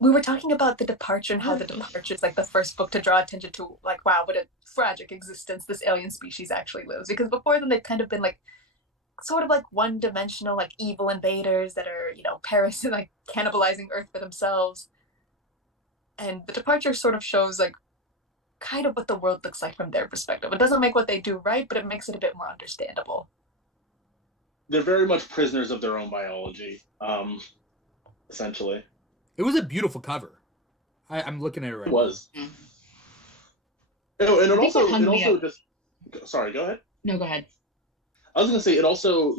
we were talking about the departure and how the departure is like the first book to draw attention to like, wow, what a tragic existence this alien species actually lives. Because before then they've kind of been like sort of like one-dimensional, like evil invaders that are, parasites like cannibalizing Earth for themselves. And the departure sort of shows like kind of what the world looks like from their perspective. It doesn't make what they do right, but it makes it a bit more understandable. They're very much prisoners of their own biology, essentially. It was a beautiful cover. I'm looking at it right It now. was. Oh, and I think what hung it me also up- just. Sorry, go ahead. No, go ahead. I was gonna say it also,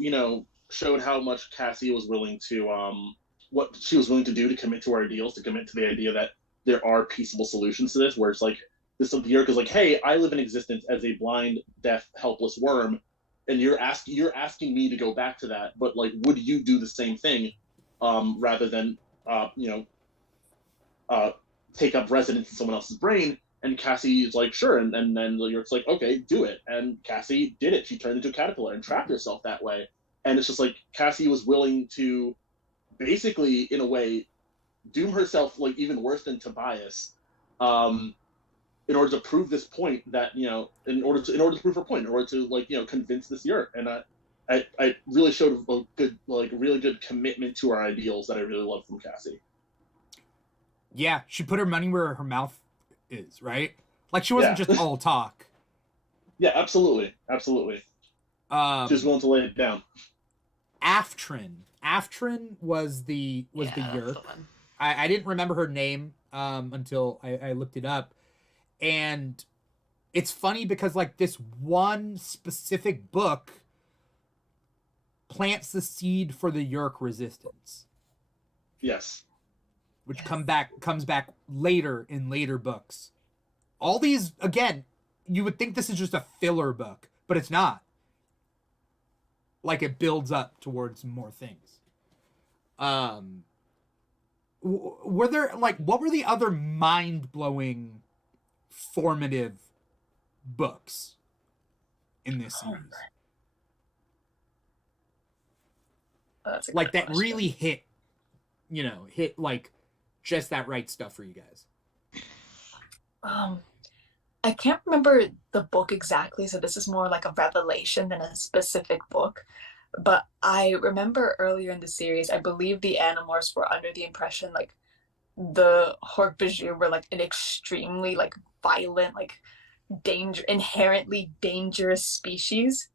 showed how much Cassie was willing to, what she was willing to do to commit to her ideals, to commit to the idea that there are peaceable solutions to this. Where it's like this of the Yerk is like, hey, I live in existence as a blind, deaf, helpless worm, and you're asking me to go back to that, but like, would you do the same thing, rather than, take up residence in someone else's brain? And Cassie is like, sure. And then the Yerk's like, okay, do it. And Cassie did it. She turned into a caterpillar and trapped herself that way. And it's just like Cassie was willing to basically, in a way, doom herself like even worse than Tobias, in order to prove this point that, in order to prove her point, in order to like, convince this Yerk. And I really showed a good, like really good commitment to our ideals that I really love from Cassie. Yeah, she put her money where her mouth is, right? Like she wasn't just all talk. Yeah, absolutely. She was willing to lay it down. Aftrin was the Yerk. I didn't remember her name until I looked it up. And it's funny because like this one specific book plants the seed for the Yerk resistance. Yes. Which comes back later in later books. All these, again, you would think this is just a filler book, but it's not. Like it builds up towards more things. Were there like what were the other mind-blowing formative books in this series? Like that question. really hit like just that right stuff for you guys. I can't remember the book exactly, so this is more like a revelation than a specific book. But I remember earlier in the series, I believe the Animorphs were under the impression like the Hork-Bajir were like an extremely like violent, like inherently dangerous species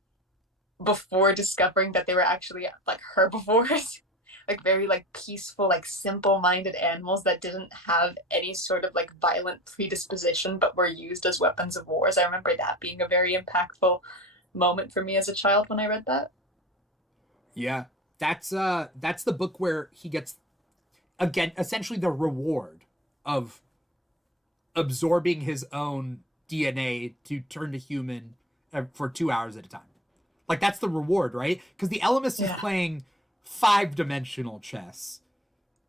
before discovering that they were actually like herbivores. Like very like peaceful, like simple-minded animals that didn't have any sort of like violent predisposition but were used as weapons of wars. I remember that being a very impactful moment for me as a child when I read that. Yeah. That's the book where he gets again essentially the reward of absorbing his own DNA to turn to human for 2 hours at a time. Like that's the reward, right? Because the Elemist is playing 5-dimensional chess,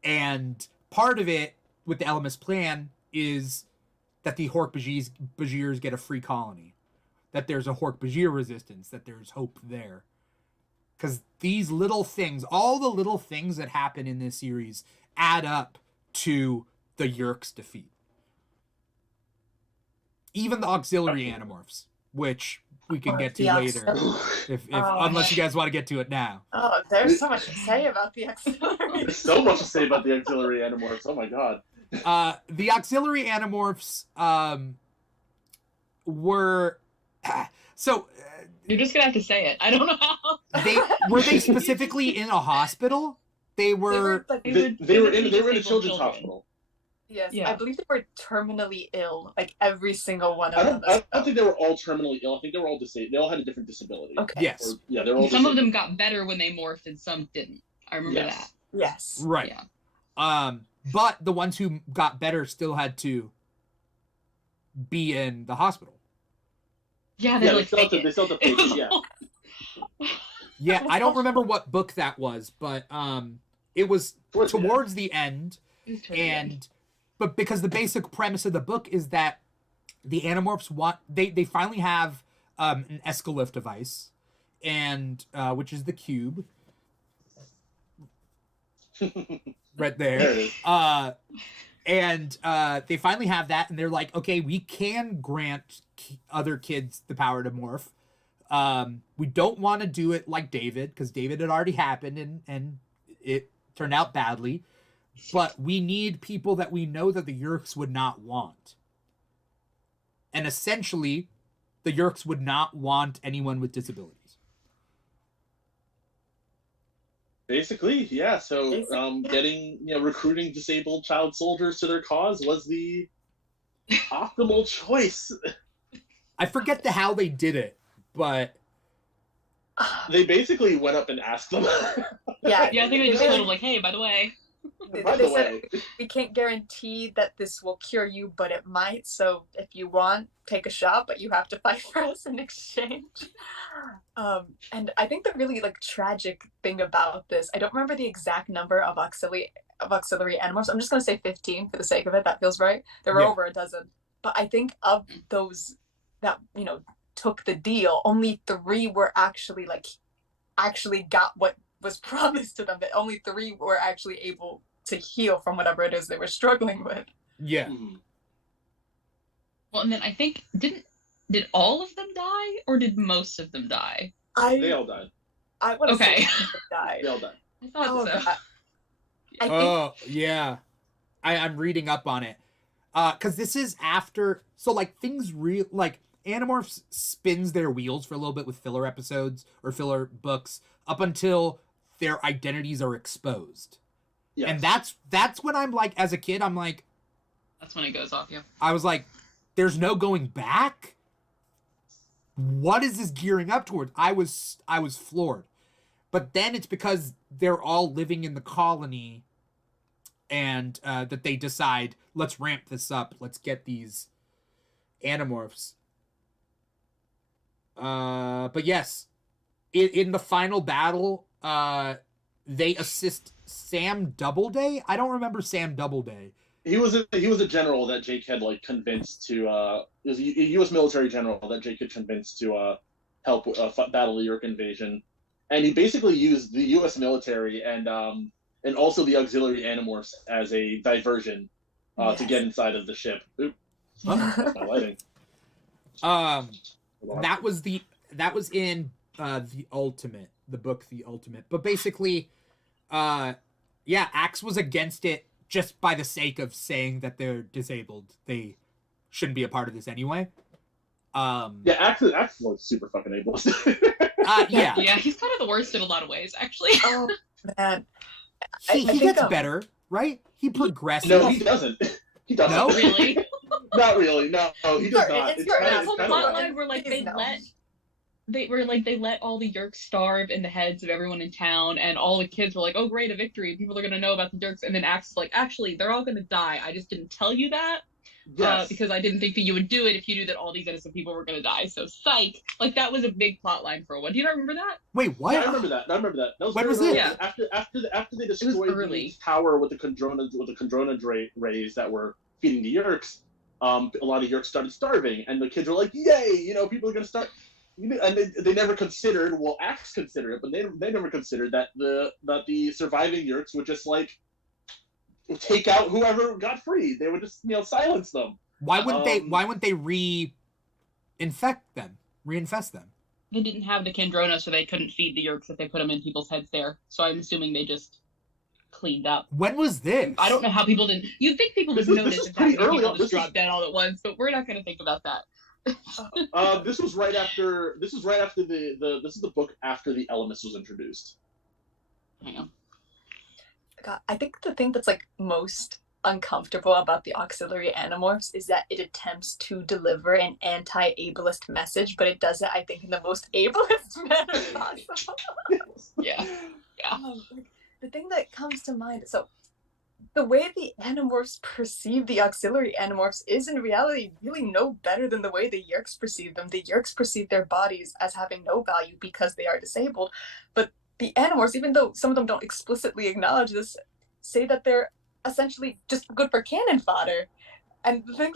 and part of it with the Elemist plan is that the Hork-Bajirs get a free colony, that there's a Hork-Bajir resistance, that there's hope there. because these little things, all the little things that happen in this series, add up to the Yeerks' defeat. Even the auxiliary Animorphs, which we can get to later, if unless you guys want to get to it now. Oh, there's so much to say about the auxiliary. There's so much to say about the auxiliary Animorphs. Oh my god. The auxiliary Animorphs were so. You're just gonna have to say it. I don't know how. Were they specifically in a hospital? They were in a children's hospital. Yes, Yeah. I believe they were terminally ill, like every single one of them. I don't think they were all terminally ill. I think they were all disabled. They all had a different disability. Okay. Yes. Yeah, they're all Some of disabled. them got better when they morphed, and some didn't. I remember that. Yes. right. Yeah. But the ones who got better still had to be in the hospital. Yeah, they Yeah, like they still fake have to it. fake it, yeah. Yeah, I don't remember what book that was, but it was towards the end, but because the basic premise of the book is that the Animorphs they finally have an Escalif device, and which is the cube right there. There it is. And they finally have that, and they're like, okay, we can grant other kids the power to morph. We don't want to do it like David, because David had already happened, and it turned out badly. But we need people that we know that the Yeerks would not want. And essentially, the Yeerks would not want anyone with disabilities. Basically, yeah. So, recruiting disabled child soldiers to their cause was the optimal choice. I forget how they did it, but They basically went up and asked them. Yeah. Yeah, I think they just told him, like, hey, by the way. By the way, we can't guarantee that this will cure you, but it might. So if you want, take a shot, but you have to fight for us in exchange. And I think the really tragic thing about this, I don't remember the exact number of auxiliary Animorphs. I'm just gonna say 15 for the sake of it. That feels right. There were over a dozen, but I think of those that took the deal, only 3 were actually got what was promised to them. That only 3 were actually able to heal from whatever it is they were struggling with. yeah. Well, and then I think did all of them die, or did most of them die? they all died. I want to Okay. say they died. They all died. I thought so. God. I think Oh, yeah. I'm reading up on it. Because this is after... So, things Animorphs spins their wheels for a little bit with filler episodes or filler books up until their identities are exposed. Yes. And that's when I'm as a kid, I'm like... That's when it goes off, yeah. I was like, there's no going back? What is this gearing up towards? I was floored. But then it's because they're all living in the colony and that they decide, let's ramp this up. Let's get these Animorphs. But yes, in the final battle, they assist Sam Doubleday. I don't remember Sam Doubleday. He was a general that Jake had convinced to. He was a U.S. military general that Jake had convinced to help battle the Yeerk invasion, and he basically used the U.S. military and also the auxiliary Animorphs as a diversion to get inside of the ship. Oop, that's my lighting. That was in the book The Ultimate. But basically, Axe was against it just by the sake of saying that they're disabled. They shouldn't be a part of this anyway. Axe was super fucking ableist. Yeah. Yeah, he's kind of the worst in a lot of ways, actually. Oh man, He I think, gets better, right? He progresses. No, he doesn't. He doesn't. No? Really? Not really. No, he does not. It's That kinda- whole kinda plotline where Please they let all the Yeerks starve in the heads of everyone in town, and all the kids were like, "Oh, great, a victory! People are gonna know about the Yeerks." And then Axe is like, "Actually, they're all gonna die. I just didn't tell you that Yes. because I didn't think that you would do it if you knew that all these innocent people were gonna die. So, psych! That was a big plot line for a while. Do you not remember that? Wait, Yeah, what? I remember that. That was When very was early. it? Yeah. After they destroyed early. the tower with the Kandrona rays that were feeding the Yeerks, a lot of Yeerks started starving, and the kids were like, "Yay! People are gonna start." and they never considered. Well, Axe considered it, but they never considered that the surviving Yeerks would just like take out whoever got free. They would just silence them. Why wouldn't they reinfest them? They didn't have the Kandrona, so they couldn't feed the Yeerks if they put them in people's heads there. So I'm assuming they just cleaned up. When was this? I don't know how people didn't. You'd think people would notice if people just dropped dead all at once, but we're not going to think about that. This was right after. This is the book after the Elemis was introduced. Hang on. God, I think the thing that's like most uncomfortable about the auxiliary Animorphs is that it attempts to deliver an anti-ableist message, but it does it, I think, in the most ableist manner possible. Yeah. The thing that comes to mind, so the way the Animorphs perceive the auxiliary Animorphs is in reality really no better than the way the Yeerks perceive them. The Yeerks perceive their bodies as having no value because they are disabled, but the Animorphs, even though some of them don't explicitly acknowledge this, say that they're essentially just good for cannon fodder. And the thing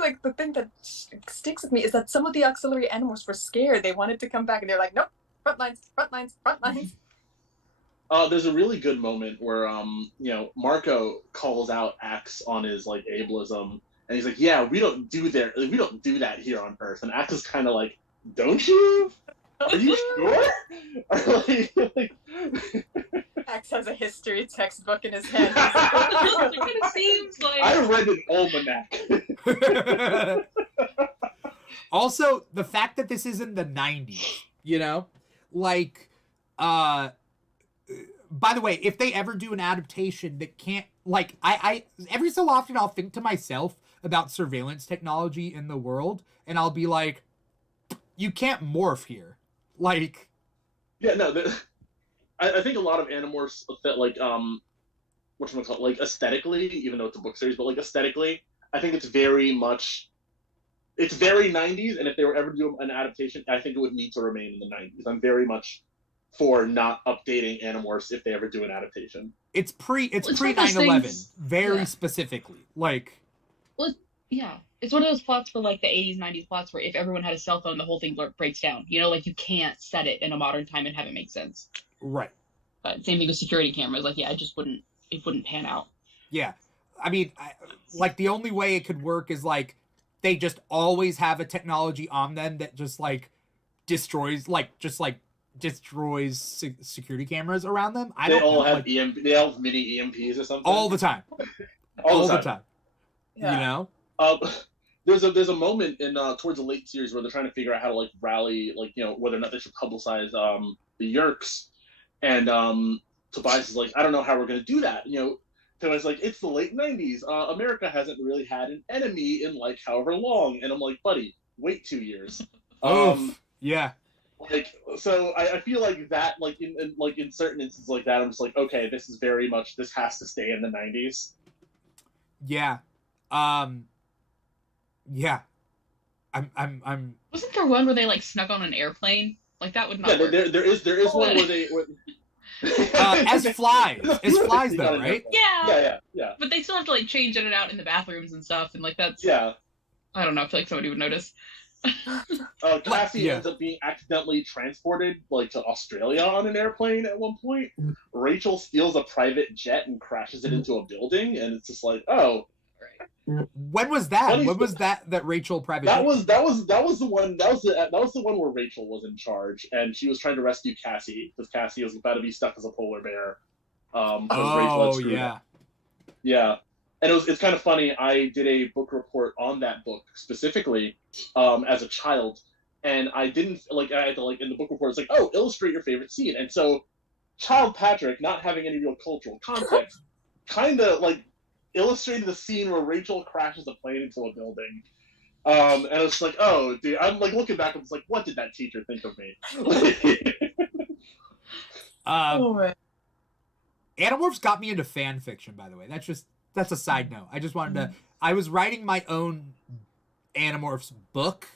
that sticks with me is that some of the auxiliary Animorphs were scared. They wanted to come back, and they're like, nope, front lines. There's a really good moment where Marco calls out Axe on his like ableism, and he's like, "Yeah, we don't do that here on Earth." And Axe is kind of like, "Don't you? Are you sure?" Axe has a history textbook in his hand. It kind of seems like I read an almanac. Also, the fact that this is in the 90s, by the way, if they ever do an adaptation that can't, I every so often I'll think to myself about surveillance technology in the world, and I'll be like, you can't morph here. Yeah, no, I think a lot of Animorphs that aesthetically, even though it's a book series, but aesthetically, I think it's very 90s, and if they were ever doing an adaptation, I think it would need to remain in the 90s. I'm very much for not updating Animorphs if they ever do an adaptation. It's pre 9/11, very specifically. Yeah, it's one of those plots for the 80s, 90s plots where if everyone had a cell phone, the whole thing breaks down. You can't set it in a modern time and have it make sense. Right. But same thing with security cameras. It wouldn't pan out. Yeah. I mean, the only way it could work is they just always have a technology on them that just destroys security cameras around them. They all have mini EMPs or something. All the time. all the time. Yeah. There's a moment in towards the late series where they're trying to figure out how to rally whether or not they should publicize the Yeerks, and Tobias is like, I don't know how we're gonna do that. Tobias is like, it's the late 90s. America hasn't really had an enemy in however long, and I'm like, buddy, wait 2 years. Yeah. So I feel like that in certain instances like that, I'm just like, okay, this has to stay in the 90s. Yeah. Yeah. I'm Wasn't there one where they snuck on an airplane? That would not work. There is one where they as flies though, right? Yeah. But they still have to change in and out in the bathrooms and stuff, and that's I don't know, I feel like somebody would notice. Cassie ends up being accidentally transported to Australia on an airplane at one point. Rachel steals a private jet and crashes it into a building, and it's just when was that? When was that Rachel private jet? That was the one where Rachel was in charge, and she was trying to rescue Cassie because Cassie was about to be stuck as a polar bear. Yeah. And it's kind of funny. I did a book report on that book specifically as a child, and I didn't I had to in the book report. It's illustrate your favorite scene, and so child Patrick, not having any real cultural context, kind of illustrated the scene where Rachel crashes a plane into a building, and it's oh dude, I'm looking back, I'm just what did that teacher think of me? Animorphs got me into fan fiction, by the way. That's a side note. I just wanted to... I was writing my own Animorphs book.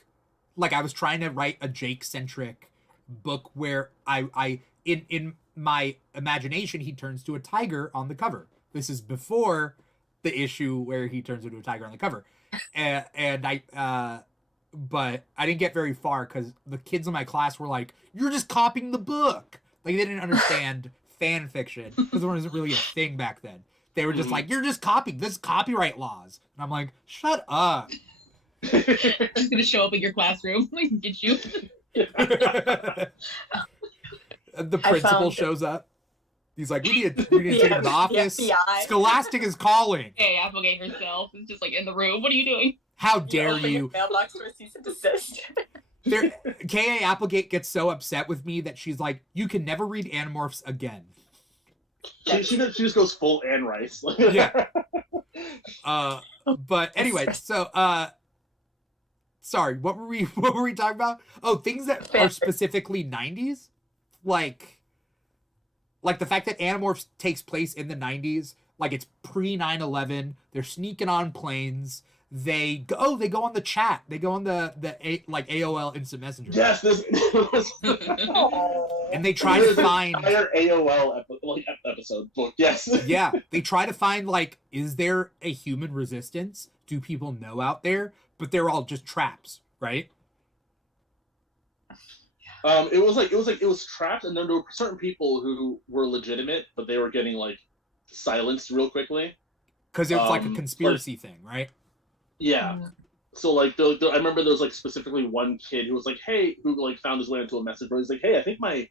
I was trying to write a Jake-centric book where I in my imagination, he turns to a tiger on the cover. This is before the issue where he turns into a tiger on the cover. And I... but I didn't get very far because the kids in my class were like, "You're just copying the book." Like they didn't understand fan fiction because there wasn't really a thing back then. They were just like, "You're just copying. This is copyright laws." And I'm like, "Shut up." She's gonna show up in your classroom, like get you. The principal shows up. He's like, we need to take him to the office. Scholastic is calling. Hey, Applegate herself is just like in the room. What are you doing? How dare you? Mailbox for a cease and desist. K.A. Applegate gets so upset with me that she's like, you can never read Animorphs again. She just goes full Anne Rice. Yeah. But anyway, so sorry, what were we talking about? Oh, things that are specifically 90s? Like the fact that Animorphs takes place in the 90s, like it's pre 9/11, they're sneaking on planes. They go on the chat. They go on the like AOL Instant Messenger. Yes, this and they try to find entire AOL episode book. Yes. Yeah, they try to find like, is there a human resistance? Do people know out there? But they're all just traps, right? It was trapped, and then there were certain people who were legitimate, but they were getting like silenced real quickly. Because it was like a conspiracy thing, right? Yeah. So like, I remember there was like specifically one kid who was like, "Hey," who like found his way into a message where he's like, "Hey, I think my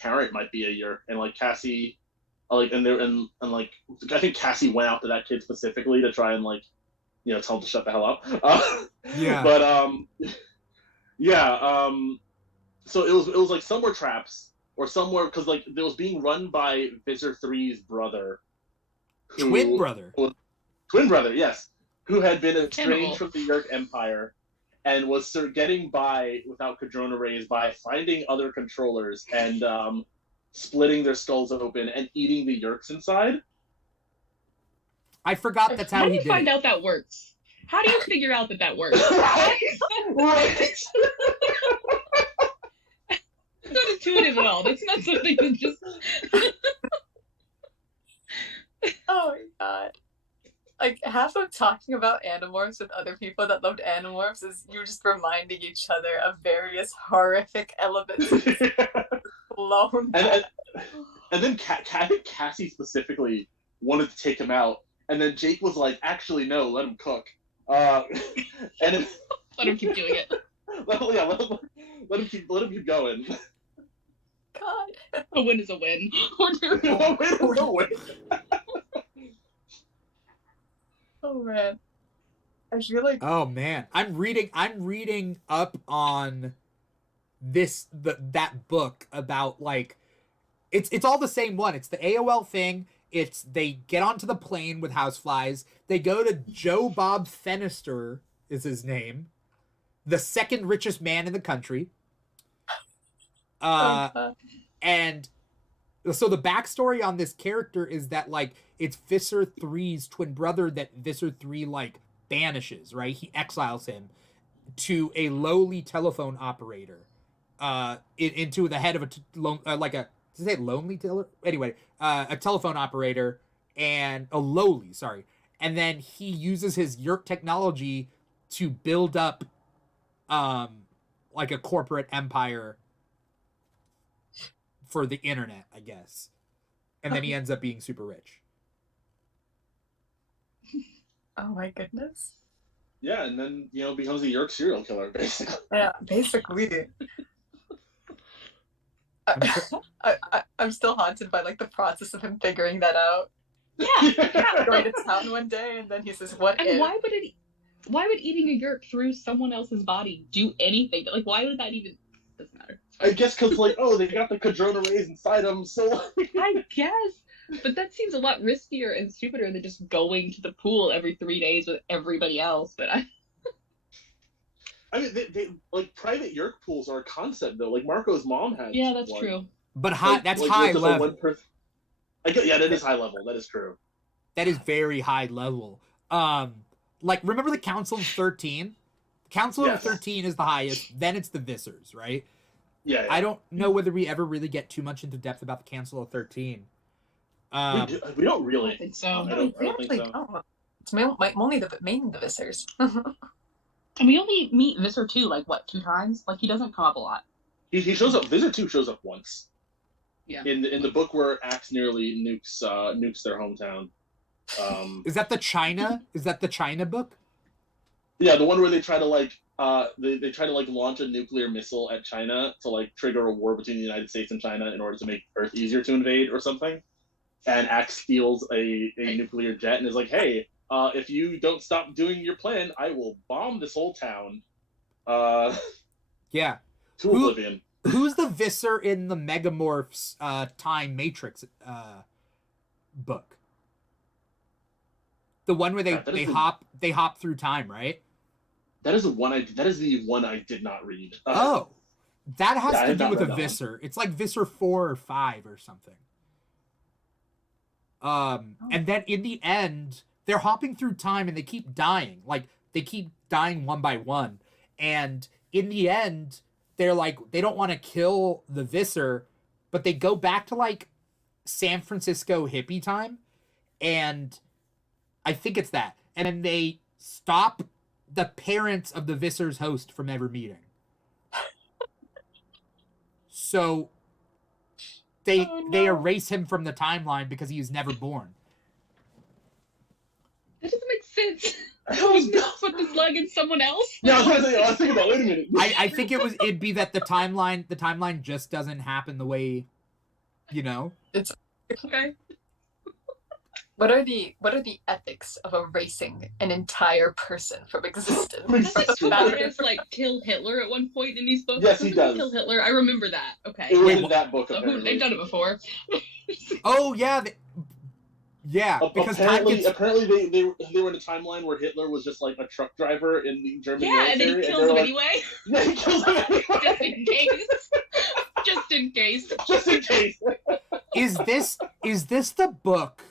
parent might be a Yerk," and like Cassie, like and like I think Cassie went out to that kid specifically to try and like, you know, tell him to shut the hell up. Yeah. But yeah. So it was like some were traps or somewhere because like it was being run by Visser 3's brother, twin brother, yes, who had been estranged from the Yerk Empire and was getting by without Cadrona rays by finding other controllers and splitting their skulls open and eating the Yerks inside. I forgot that's how he did it. How do you find out that works? How do you figure out that works? Right. It's not intuitive at all. That's not something that just. Oh my god. Like, half of talking about Animorphs with other people that loved Animorphs is you just reminding each other of various horrific elements. And then Cassie specifically wanted to take him out, and then Jake was like, "Actually, no, let him cook." And let him keep doing it. Let him keep going. God, a win is a win. A win is a win. Oh man, I feel like. Oh man, I'm reading up on that book about like, it's all the same one. It's the AOL thing. It's they get onto the plane with houseflies. They go to Joe Bob Fenister is his name, the second richest man in the country. And so the backstory on this character is that like it's Visser 3's twin brother that Visser 3 like banishes, right? He exiles him to a lowly telephone operator, into the head of a telephone operator and a lowly, sorry. And then he uses his Yerk technology to build up, like a corporate empire for the internet, I guess. And then he ends up being super rich. Oh my goodness. Yeah, and then, you know, becomes a Yerk serial killer, basically. Yeah, basically. I'm still haunted by like the process of him figuring that out. Yeah. Going to town one day, and then he says, "What and if?" Why would eating a Yerk through someone else's body do anything? Like, why would that even? Doesn't matter. I guess because like, oh, they got the Cadrona rays inside them, so. Like... I guess, but that seems a lot riskier and stupider than just going to the pool every 3 days with everybody else. But I mean, they like private Yerk pools are a concept though. Like Marco's mom had. Yeah, that's one. true. But that's high level. Yeah, that is high level. That is true. That is very high level. Like remember the Council of 13? Council of 13 is the highest. Then it's the Vissers, right? Yeah. I don't know whether we ever really get too much into depth about the Council of 13. We don't really. I think so. I don't think so. It's mainly the Vissers. And we only meet Visser 2, like, what, 2 times? Like, he doesn't come up a lot. He shows up. Visor 2 shows up once. Yeah. In the book where Axe nearly nukes their hometown. Is that the China? Is that the China book? Yeah, the one where they try to like they try to like launch a nuclear missile at China to like trigger a war between the United States and China in order to make Earth easier to invade or something. And Axe steals a nuclear jet and is like, "Hey, if you don't stop doing your plan, I will bomb this whole town." Yeah. To oblivion. Who's the Visser in the Megamorphs Time Matrix book? The one where they hop through time, right? That is the one I did not read. That has to do with a read that Visser. It's like Visser 4 or 5 or something. And then in the end, they're hopping through time and they keep dying. Like, they keep dying one by one. And in the end, they're like, they don't want to kill the Visser, but they go back to like San Francisco hippie time. And I think it's that. And then they stop the parents of the Visser's host from ever meeting. So they erase him from the timeline because he was never born. That doesn't make sense. He just put this leg in someone else. Yeah, I was thinking about. Wait a minute. I think it'd be that the timeline just doesn't happen the way, you know. It's okay. What are the ethics of erasing an entire person from existence? Does like kill Hitler at one point in these books? Yes, he does. Kill Hitler. I remember that. Okay. It was in that book. So they've done it before. Oh yeah, because apparently they were in a timeline where Hitler was just like a truck driver in the German military. And then he kills him anyway. Yeah, he kills him anyway. Just in case. Just in case. Just in case. Is this the book?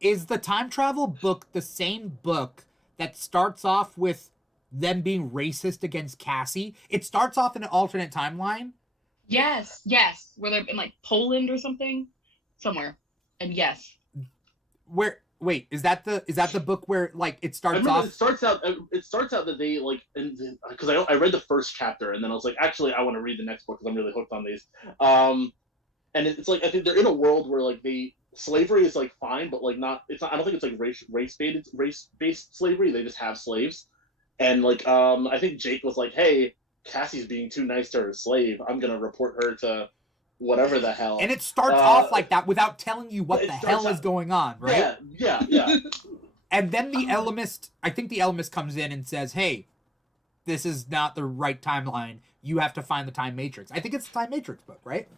Is the time travel book the same book that starts off with them being racist against Cassie? It starts off in an alternate timeline. Yes. Where they're in like Poland or something, somewhere. And yes. Wait, is that the book where like it starts off? It starts out that they like, because I read the first chapter and then I was like, actually I want to read the next book because I'm really hooked on these. And it's like I think they're in a world where like slavery is like fine, but like it's not. I don't think it's like race-based slavery. They just have slaves, and like I think Jake was like, "Hey, Cassie's being too nice to her slave. I'm gonna report her to whatever the hell." And it starts off like that without telling you what the hell is going on, right? Yeah. And then the Ellimist comes in and says, "Hey, this is not the right timeline. You have to find the Time Matrix." I think it's the Time Matrix book, right?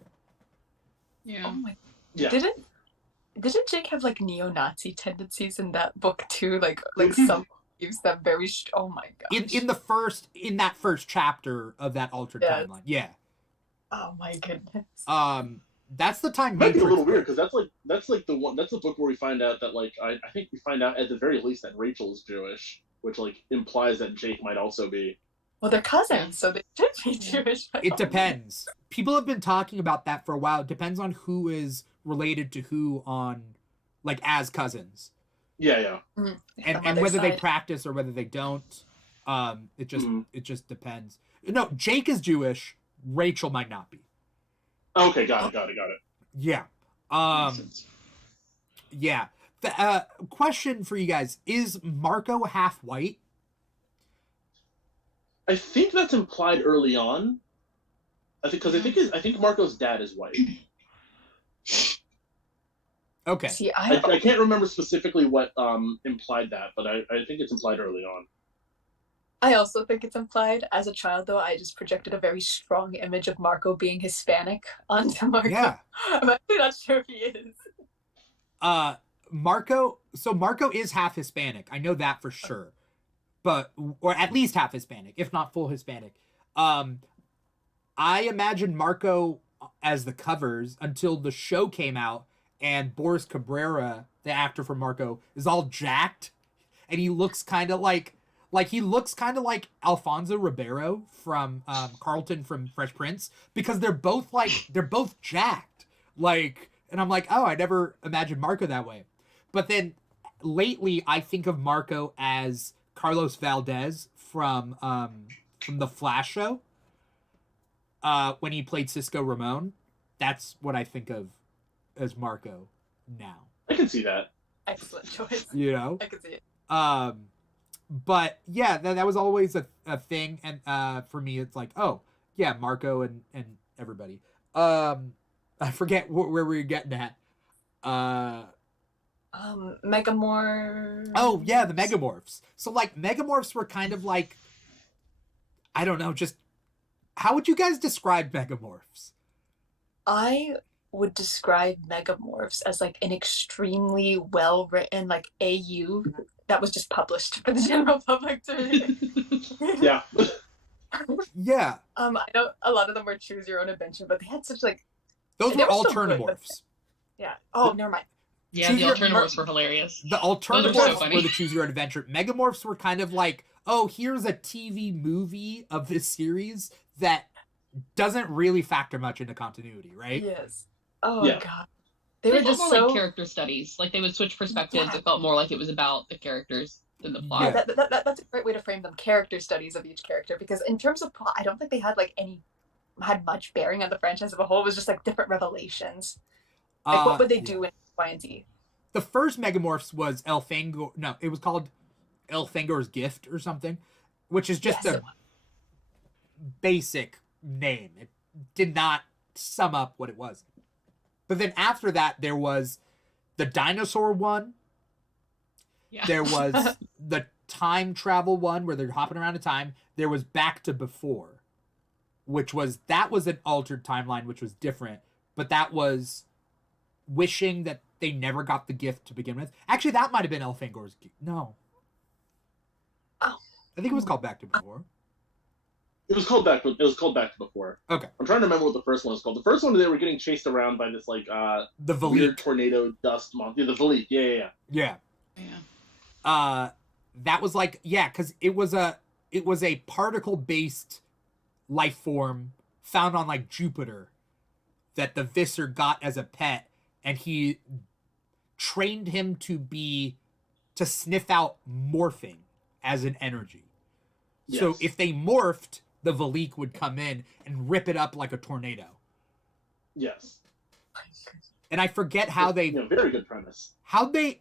Yeah. Oh my. Yeah. Didn't Jake have like neo-Nazi tendencies in that book too? Like some use them very. Oh my gosh. In that first chapter of that altered timeline, yeah. Oh my goodness. That's the Time Might Matrix. be a little weird because that's the book where we find out that like I think we find out at the very least that Rachel is Jewish, which like implies that Jake might also be. Well, they're cousins, so they should be Jewish. It depends. People have been talking about that for a while. It depends on who is related to who on, like, as cousins. Yeah. Mm-hmm. And whether they practice or whether they don't. It just depends. No, Jake is Jewish. Rachel might not be. Okay, got it. Yeah. Yeah. The question for you guys, is Marco half white? I think that's implied early on. I think Marco's dad is white. Okay. See, I can't remember specifically what implied that, but I think it's implied early on. I also think it's implied. As a child, though, I just projected a very strong image of Marco being Hispanic onto Marco. Yeah. I'm actually not sure if he is. Marco is half Hispanic. I know that for sure. Or at least half Hispanic, if not full Hispanic. I imagine Marco as the covers until the show came out and Boris Cabrera, the actor for Marco, is all jacked and he looks kind of like Alfonso Ribeiro from Carlton from Fresh Prince, because they're both jacked. Like, and I'm like, oh, I never imagined Marco that way. But then lately I think of Marco as Carlos Valdez from the Flash show. When he played Cisco Ramon, that's what I think of as Marco now. I can see that. Excellent choice. You know? I can see it. But yeah, that was always a thing, and for me, it's like, oh yeah, Marco and everybody. I forget where we were getting at. Megamorphs. Oh yeah, the Megamorphs. So like Megamorphs were kind of like, I don't know, just how would you guys describe Megamorphs? I would describe Megamorphs as like an extremely well written like AU that was just published for the general public to read. Yeah. Yeah. I know a lot of them were choose your own adventure, but they had such like Those they were were so good, Alternamorphs. yeah. Oh, never mind. Yeah, the Alternamorphs were hilarious. The so Alternamorphs funny. were the choose your own adventure. Megamorphs were kind of like, oh, here's a TV movie of this series that doesn't really factor much into continuity, right? Yes. Oh Yeah. god. They They were felt just more so like character studies. Like they would switch perspectives. Yeah. It felt more like it was about the characters than the plot. Yeah. that's a great way to frame them, character studies of each character, because in terms of plot, I don't think they had much bearing on the franchise as a whole. It was just like different revelations. Like what would they do in Y and Z? The first Megamorphs was Elfangor. No, it was called Elfangor's Gift or something, which is just Yes. a basic name. It did not sum up what it was. But then after that, there was the dinosaur one. Yeah. There was the time travel one where they're hopping around in time. There was Back to Before, that was an altered timeline, which was different. But that was wishing that they never got the gift to begin with. Actually, that might have been Elfangor's gift. No. Oh. I think it was called Back to Before. It was called Back. It was called Back to Before. Okay. I'm trying to remember what the first one was called. The first one, they were getting chased around by this like The weird Valik. tornado dust monster. The Valik. Yeah. Yeah. Yeah. That was like, yeah, because it was a particle-based life form found on like Jupiter that the Visser got as a pet, and he trained him to sniff out morphing as an energy. So Yes. if they morphed, the Valik would come in and rip it up like a tornado. Yes. And I forget how they very good premise. how'd they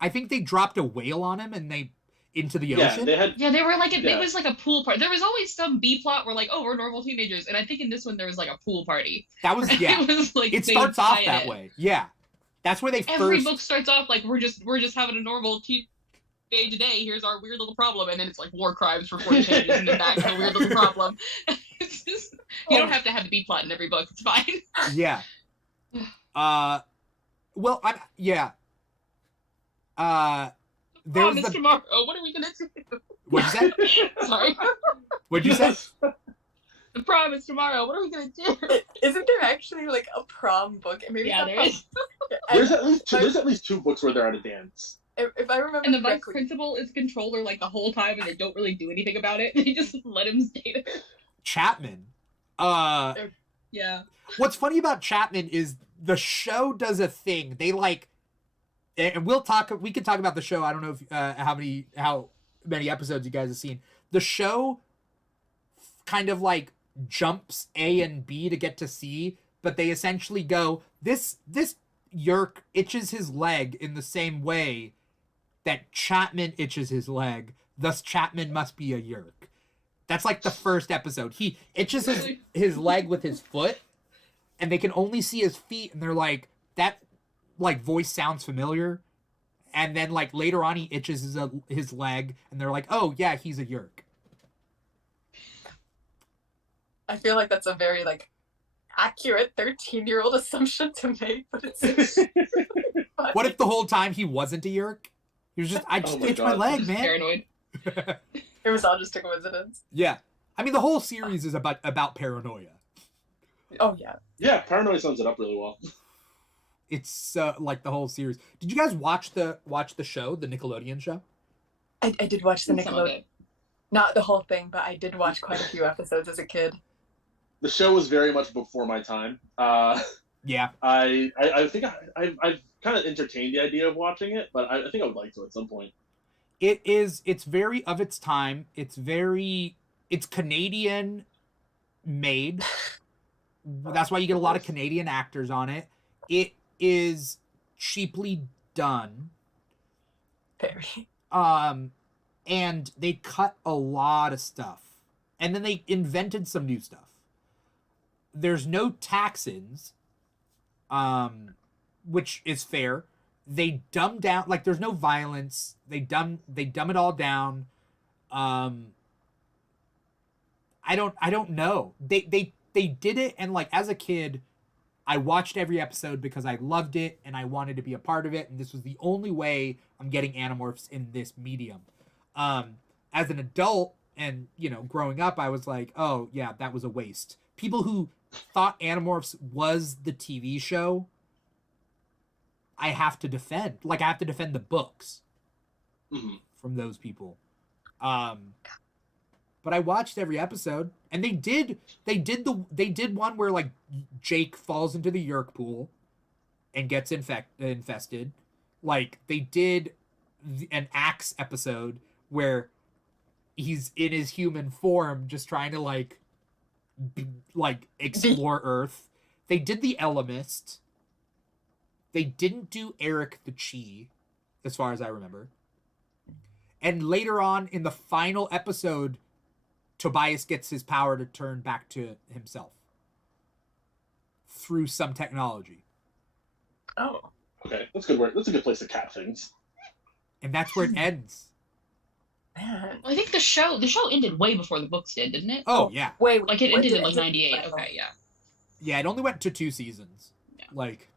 I think they dropped a whale on him and they into the Yeah, ocean. they had. Yeah, they were like, it Yeah. was like a pool party. There was always some B plot where like, oh, we're normal teenagers. And I think in this one there was like a pool party. That was, yeah. It was like It they starts off tied that it. way. Yeah. That's where they Every first book starts off like we're just having a normal teenage day. Here's our weird little problem, and then it's like war crimes for 40 pages, and then back to the weird little problem. It's just you don't have to have the B plot in every book. It's fine. Yeah. Well, yeah. There Oh, was Mr. the Morrow, what are we gonna do? what'd you say? Sorry. What'd you say? The prom is tomorrow. What are we gonna do? Isn't there actually like a prom book? Maybe Yeah, there is. There's at least two books where they're at a dance. If I remember And the vice correctly, principal is controller like the whole time, and they don't really do anything about it. They just let him stay there. Chapman. Yeah. What's funny about Chapman is the show does a thing. They like, and we can talk about the show. I don't know if how many episodes you guys have seen. The show kind of like jumps A and B to get to C, but they essentially go, this Yerk itches his leg in the same way that Chapman itches his leg, thus Chapman must be a Yerk. That's like the first episode. He itches his leg with his foot, and they can only see his feet, and they're like, that like voice sounds familiar. And then like later on he itches his leg, and they're like, oh yeah, he's a Yerk. I feel like that's a very like accurate 13-year-old assumption to make, but it's What if the whole time he wasn't a Yerk? He was just, I just Oh my itched my God. leg, Just man. paranoid. it was all just a coincidence? Yeah. I mean, the whole series is about paranoia. Oh yeah. Yeah, Paranoia sums it up really well. It's like the whole series. Did you guys watch the show, the Nickelodeon show? I did watch the Some of Nickelodeon. it. Not the whole thing, but I did watch quite a few episodes as a kid. The show was very much before my time. Yeah. I think I've kind of entertained the idea of watching it, but I think I would like to at some point. It's very of its time. It's Canadian made. That's why you get a lot of Canadian actors on it. It is cheaply done. Very. And they cut a lot of stuff. And then they invented some new stuff. There's no Taxons, which is fair. They dumb down, like, there's no violence. They dumb it all down. I don't know. They did it, and like as a kid, I watched every episode because I loved it and I wanted to be a part of it, and this was the only way I'm getting Animorphs in this medium. As an adult and, you know, growing up, I was like, oh yeah, that was a waste. People who thought Animorphs was the TV show, I have to defend. Like, I have to defend the books from those people. But I watched every episode, and they did one where like Jake falls into the Yerk pool and gets infested. Like, they did an Axe episode where he's in his human form just trying to like explore Earth. They did the Elemist. They didn't do Eric the Chi, as far as I remember. And later on in the final episode, Tobias gets his power to turn back to himself through some technology. Oh. Okay, that's good work. That's a good place to cap things. And that's where it ends. Man. Well, I think the show ended way before the books did, didn't it? Oh, yeah. Wait, Like, it when ended did in like it- 98. Okay, yeah. Yeah, it only went to 2 seasons. Yeah. Like,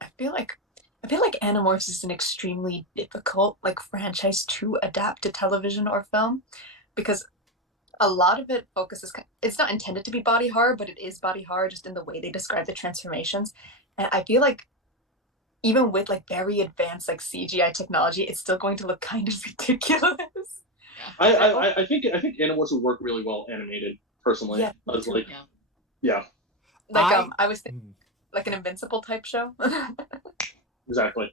I feel like Animorphs is an extremely difficult like franchise to adapt to television or film, because a lot of it focuses. It's not intended to be body horror, but it is body horror just in the way they describe the transformations. And I feel like even with like very advanced like CGI technology, it's still going to look kind of ridiculous. I think Animorphs would work really well animated. Personally, Yeah, I was me like, too. yeah, Like I was thinking like an Invincible type show. exactly.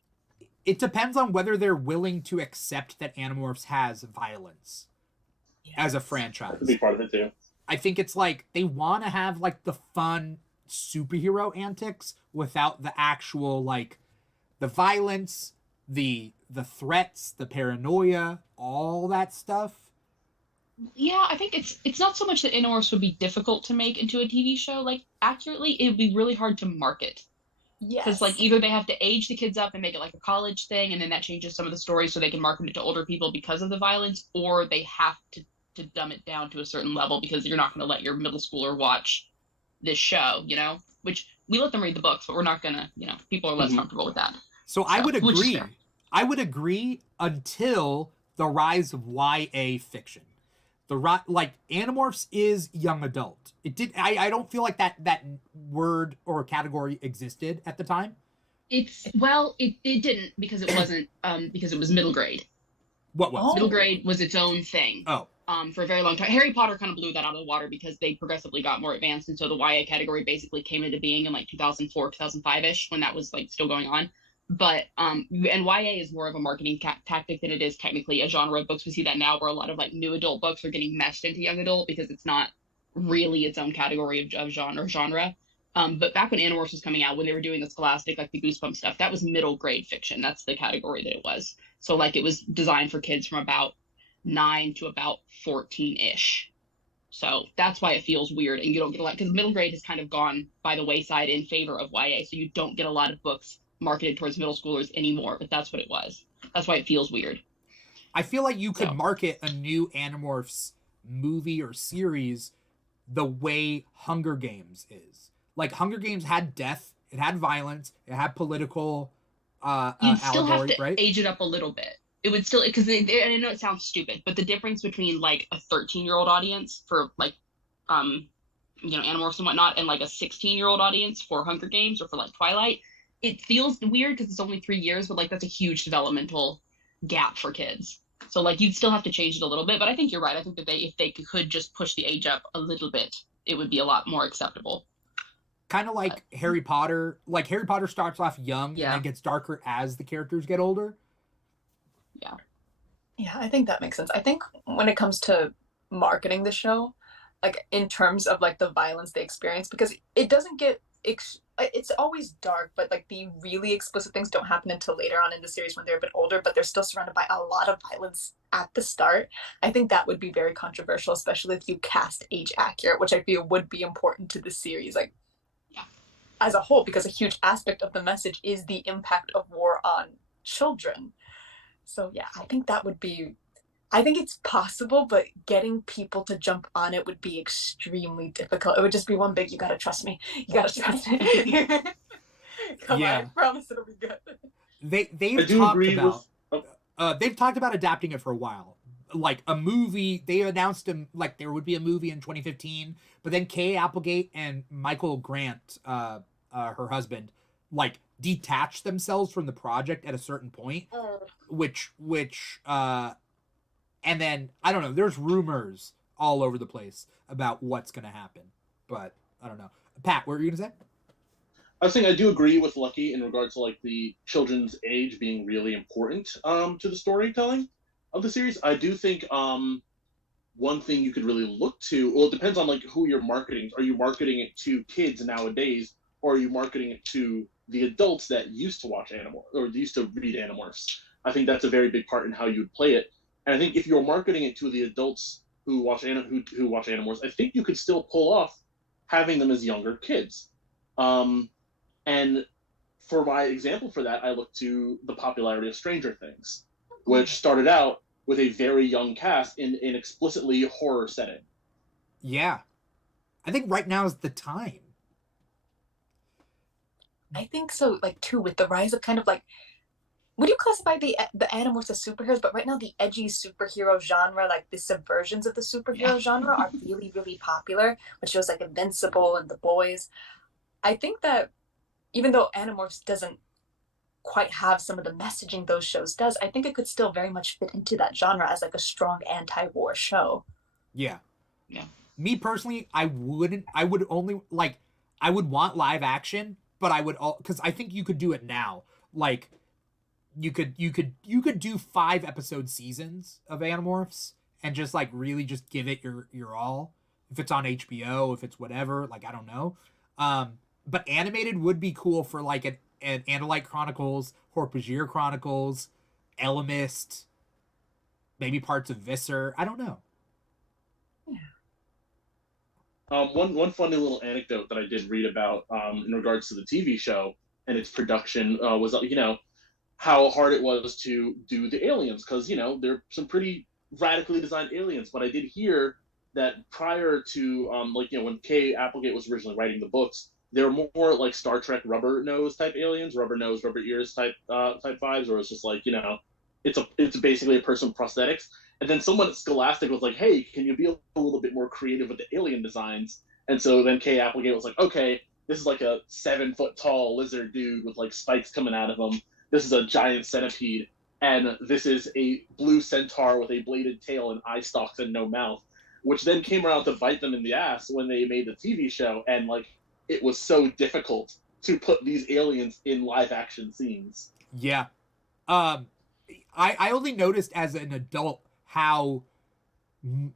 it depends on whether they're willing to accept that Animorphs has violence as a franchise. That's a big part of it too. I think it's like they want to have like the fun superhero antics without the actual like the violence, the threats, the paranoia, all that stuff. Yeah, I think it's not so much that Animorphs would be difficult to make into a TV show. Like, accurately, it would be really hard to market. Yes. Because, like, either they have to age the kids up and make it like a college thing, and then that changes some of the story so they can market it to older people because of the violence, or they have to dumb it down to a certain level because you're not going to let your middle schooler watch this show, you know? Which, we let them read the books, but we're not going to, you know, people are less comfortable with that. So I would which is agree. fair. I would agree until the rise of YA fiction. Like Animorphs is young adult. It did. I don't feel like that word or category existed at the time. It didn't because it wasn't because it was middle grade. What was? Oh. Middle grade was its own thing. Oh. For a very long time. Harry Potter kind of blew that out of the water because they progressively got more advanced, and so the YA category basically came into being in like 2004, 2005-ish, when that was like still going on. But and YA is more of a marketing tactic than it is technically a genre of books. We see that now where a lot of like new adult books are getting meshed into young adult because it's not really its own category of genre. But back when Animorphs was coming out, when they were doing the Scholastic, like the Goosebumps stuff, that was middle grade fiction. That's the category that it was. So like it was designed for kids from about 9 to about 14-ish. So that's why it feels weird, and you don't get a lot because middle grade has kind of gone by the wayside in favor of YA. So you don't get a lot of books marketed towards middle schoolers anymore, but that's what it was. That's why it feels weird. I feel like you could market a new Animorphs movie or series the way Hunger Games is. Like Hunger Games had death, it had violence, it had political You'd still have allegory, to right? age it up a little bit. It would still, because and I know it sounds stupid, but the difference between like a 13-year-old audience for like Animorphs and whatnot, and like a 16-year-old audience for Hunger Games or for like Twilight, it feels weird because it's only 3 years, but like that's a huge developmental gap for kids. So like you'd still have to change it a little bit, but I think you're right. I think that if they could just push the age up a little bit, it would be a lot more acceptable. Kind of like Harry Potter. Like Harry Potter starts off young and then gets darker as the characters get older. Yeah, I think that makes sense. I think when it comes to marketing the show, like in terms of like the violence they experience, because it doesn't get it's always dark, but like the really explicit things don't happen until later on in the series when they're a bit older, but they're still surrounded by a lot of violence at the start. I think that would be very controversial, especially if you cast age accurate, which I feel would be important to the series, like as a whole, because a huge aspect of the message is the impact of war on children. So yeah, I think that would be, I think it's possible, but getting people to jump on it would be extremely difficult. It would just be one big, you gotta trust me. You gotta trust me. Come on, I promise it'll be good. They've talked about adapting it for a while. Like a movie, they announced like there would be a movie in 2015, but then Kay Applegate and Michael Grant, her husband, like detached themselves from the project at a certain point, which and then I don't know, there's rumors all over the place about what's gonna happen, but I don't know. Pat, what were you gonna say? I was saying I do agree with Lucky in regards to like the children's age being really important to the storytelling of the series. I do think one thing you could really look to, well, it depends on like who you're marketing. Are you marketing it to kids nowadays, or are you marketing it to the adults that used to watch Animorphs or used to read Animorphs? I think that's a very big part in how you would play it. And I think if you're marketing it to the adults who watch who watch Animorphs, I think you could still pull off having them as younger kids. And for my example for that, I look to the popularity of Stranger Things, which started out with a very young cast in an explicitly horror setting. Yeah. I think right now is the time. I think so, like, too, with the rise of kind of like, would you classify the Animorphs as superheroes? But right now, the edgy superhero genre, like the subversions of the superhero genre, are really, really popular, which shows like Invincible and The Boys. I think that even though Animorphs doesn't quite have some of the messaging those shows does, I think it could still very much fit into that genre as like a strong anti-war show. Yeah. Me personally, I would only like, I would want live action, but I would because I think you could do it now. Like you could do 5-episode seasons of Animorphs and just like really just give it your all. If it's on HBO, if it's whatever, like I don't know. But animated would be cool for like an Andalite Chronicles, Hork-Bajir Chronicles, Elemist, maybe parts of Visser. I don't know. One funny little anecdote that I did read about in regards to the TV show and its production was, how hard it was to do the aliens, because, there are some pretty radically designed aliens. But I did hear that prior to, when Kay Applegate was originally writing the books, they were more like Star Trek rubber nose type aliens, rubber nose, rubber ears type vibes, where it's just like, it's basically a person with prosthetics. And then someone at Scholastic was like, hey, can you be a little bit more creative with the alien designs? And so then Kay Applegate was like, okay, this is like a 7-foot tall lizard dude with like spikes coming out of him. This is a giant centipede. And this is a blue centaur with a bladed tail and eye stalks and no mouth, which then came around to bite them in the ass when they made the TV show. And like, it was so difficult to put these aliens in live action scenes. Yeah. I only noticed as an adult how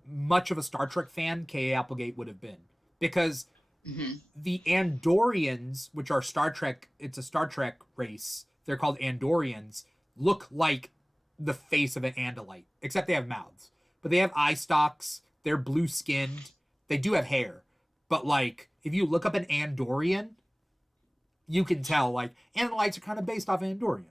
much of a Star Trek fan Kay Applegate would have been, because the Andorians, which are Star Trek, it's a Star Trek race, they're called Andorians, look like the face of an Andalite, except they have mouths. But they have eye stalks, they're blue skinned, they do have hair. But like, if you look up an Andorian, you can tell like Andalites are kind of based off Andorians.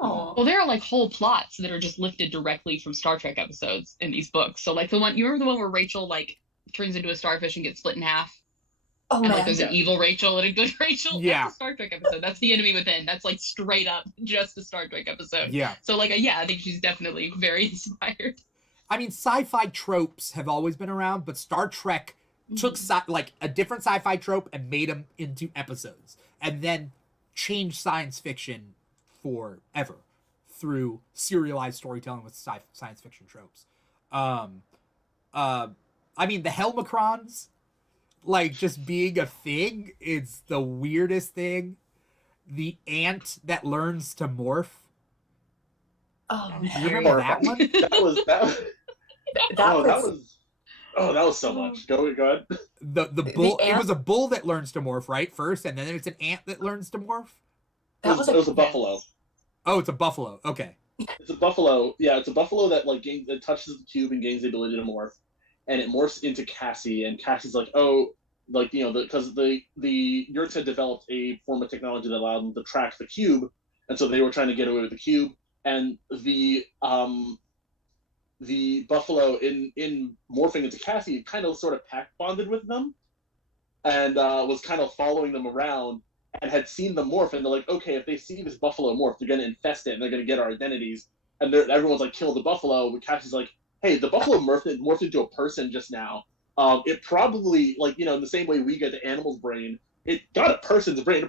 Oh. Well, there are like whole plots that are just lifted directly from Star Trek episodes in these books. So like you remember the one where Rachel like turns into a starfish and gets split in half? Oh, and like there's an evil Rachel and a good Rachel. Yeah. That's a Star Trek episode. That's The Enemy Within. That's like straight up just a Star Trek episode. Yeah. So like, I think she's definitely very inspired. I mean, sci-fi tropes have always been around, but Star Trek took like a different sci-fi trope and made them into episodes, and then changed science fiction forever through serialized storytelling with science fiction tropes. I mean, the Helmicrons, like just being a thing, it's the weirdest thing. The ant that learns to morph. Oh, You man. remember that one? That was that was so much. Go ahead. The bull. It ant? was a bull that learns to morph, right? First, and then there's an ant that learns to morph. That It was a buffalo. Oh, it's a buffalo. Okay. It's a buffalo. Yeah, it's a buffalo that like that touches the cube and gains the ability to morph, and it morphs into Cassie. And Cassie's like, oh, like because the Yurts had developed a form of technology that allowed them to track the cube, and so they were trying to get away with the cube. And the buffalo in morphing into Cassie kind of sort of pack bonded with them, and was kind of following them around. And had seen them morph, and they're like, okay, if they see this buffalo morph, they're going to infest it, and they're going to get our identities. And everyone's like, kill the buffalo. But Cassie's like, hey, the buffalo morphed into a person just now. It probably, like, in the same way we get the animal's brain, it got a person's brain.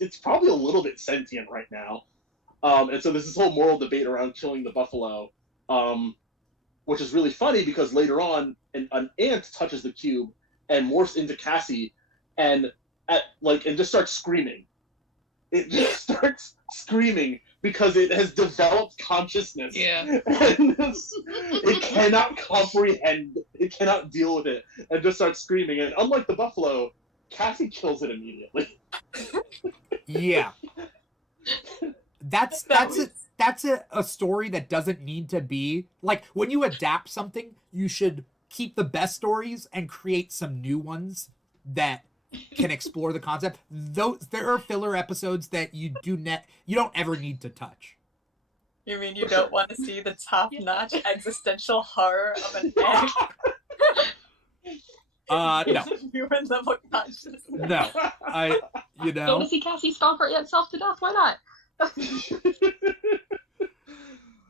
It's probably a little bit sentient right now. And so there's this whole moral debate around killing the buffalo, which is really funny because later on, an ant touches the cube and morphs into Cassie, and just starts screaming. It just starts screaming because it has developed consciousness. Yeah. And it cannot comprehend. It cannot deal with it, and just starts screaming. And unlike the buffalo, Cassie kills it immediately. Yeah. That's a story that doesn't need to be like when you adapt something, you should keep the best stories and create some new ones that can explore the concept. There are filler episodes that you don't ever need to touch. You mean you don't want to see the top-notch existential horror of an egg? No. Human level consciousness. No. Go to see Cassie stomp her aunt self to death. Why not?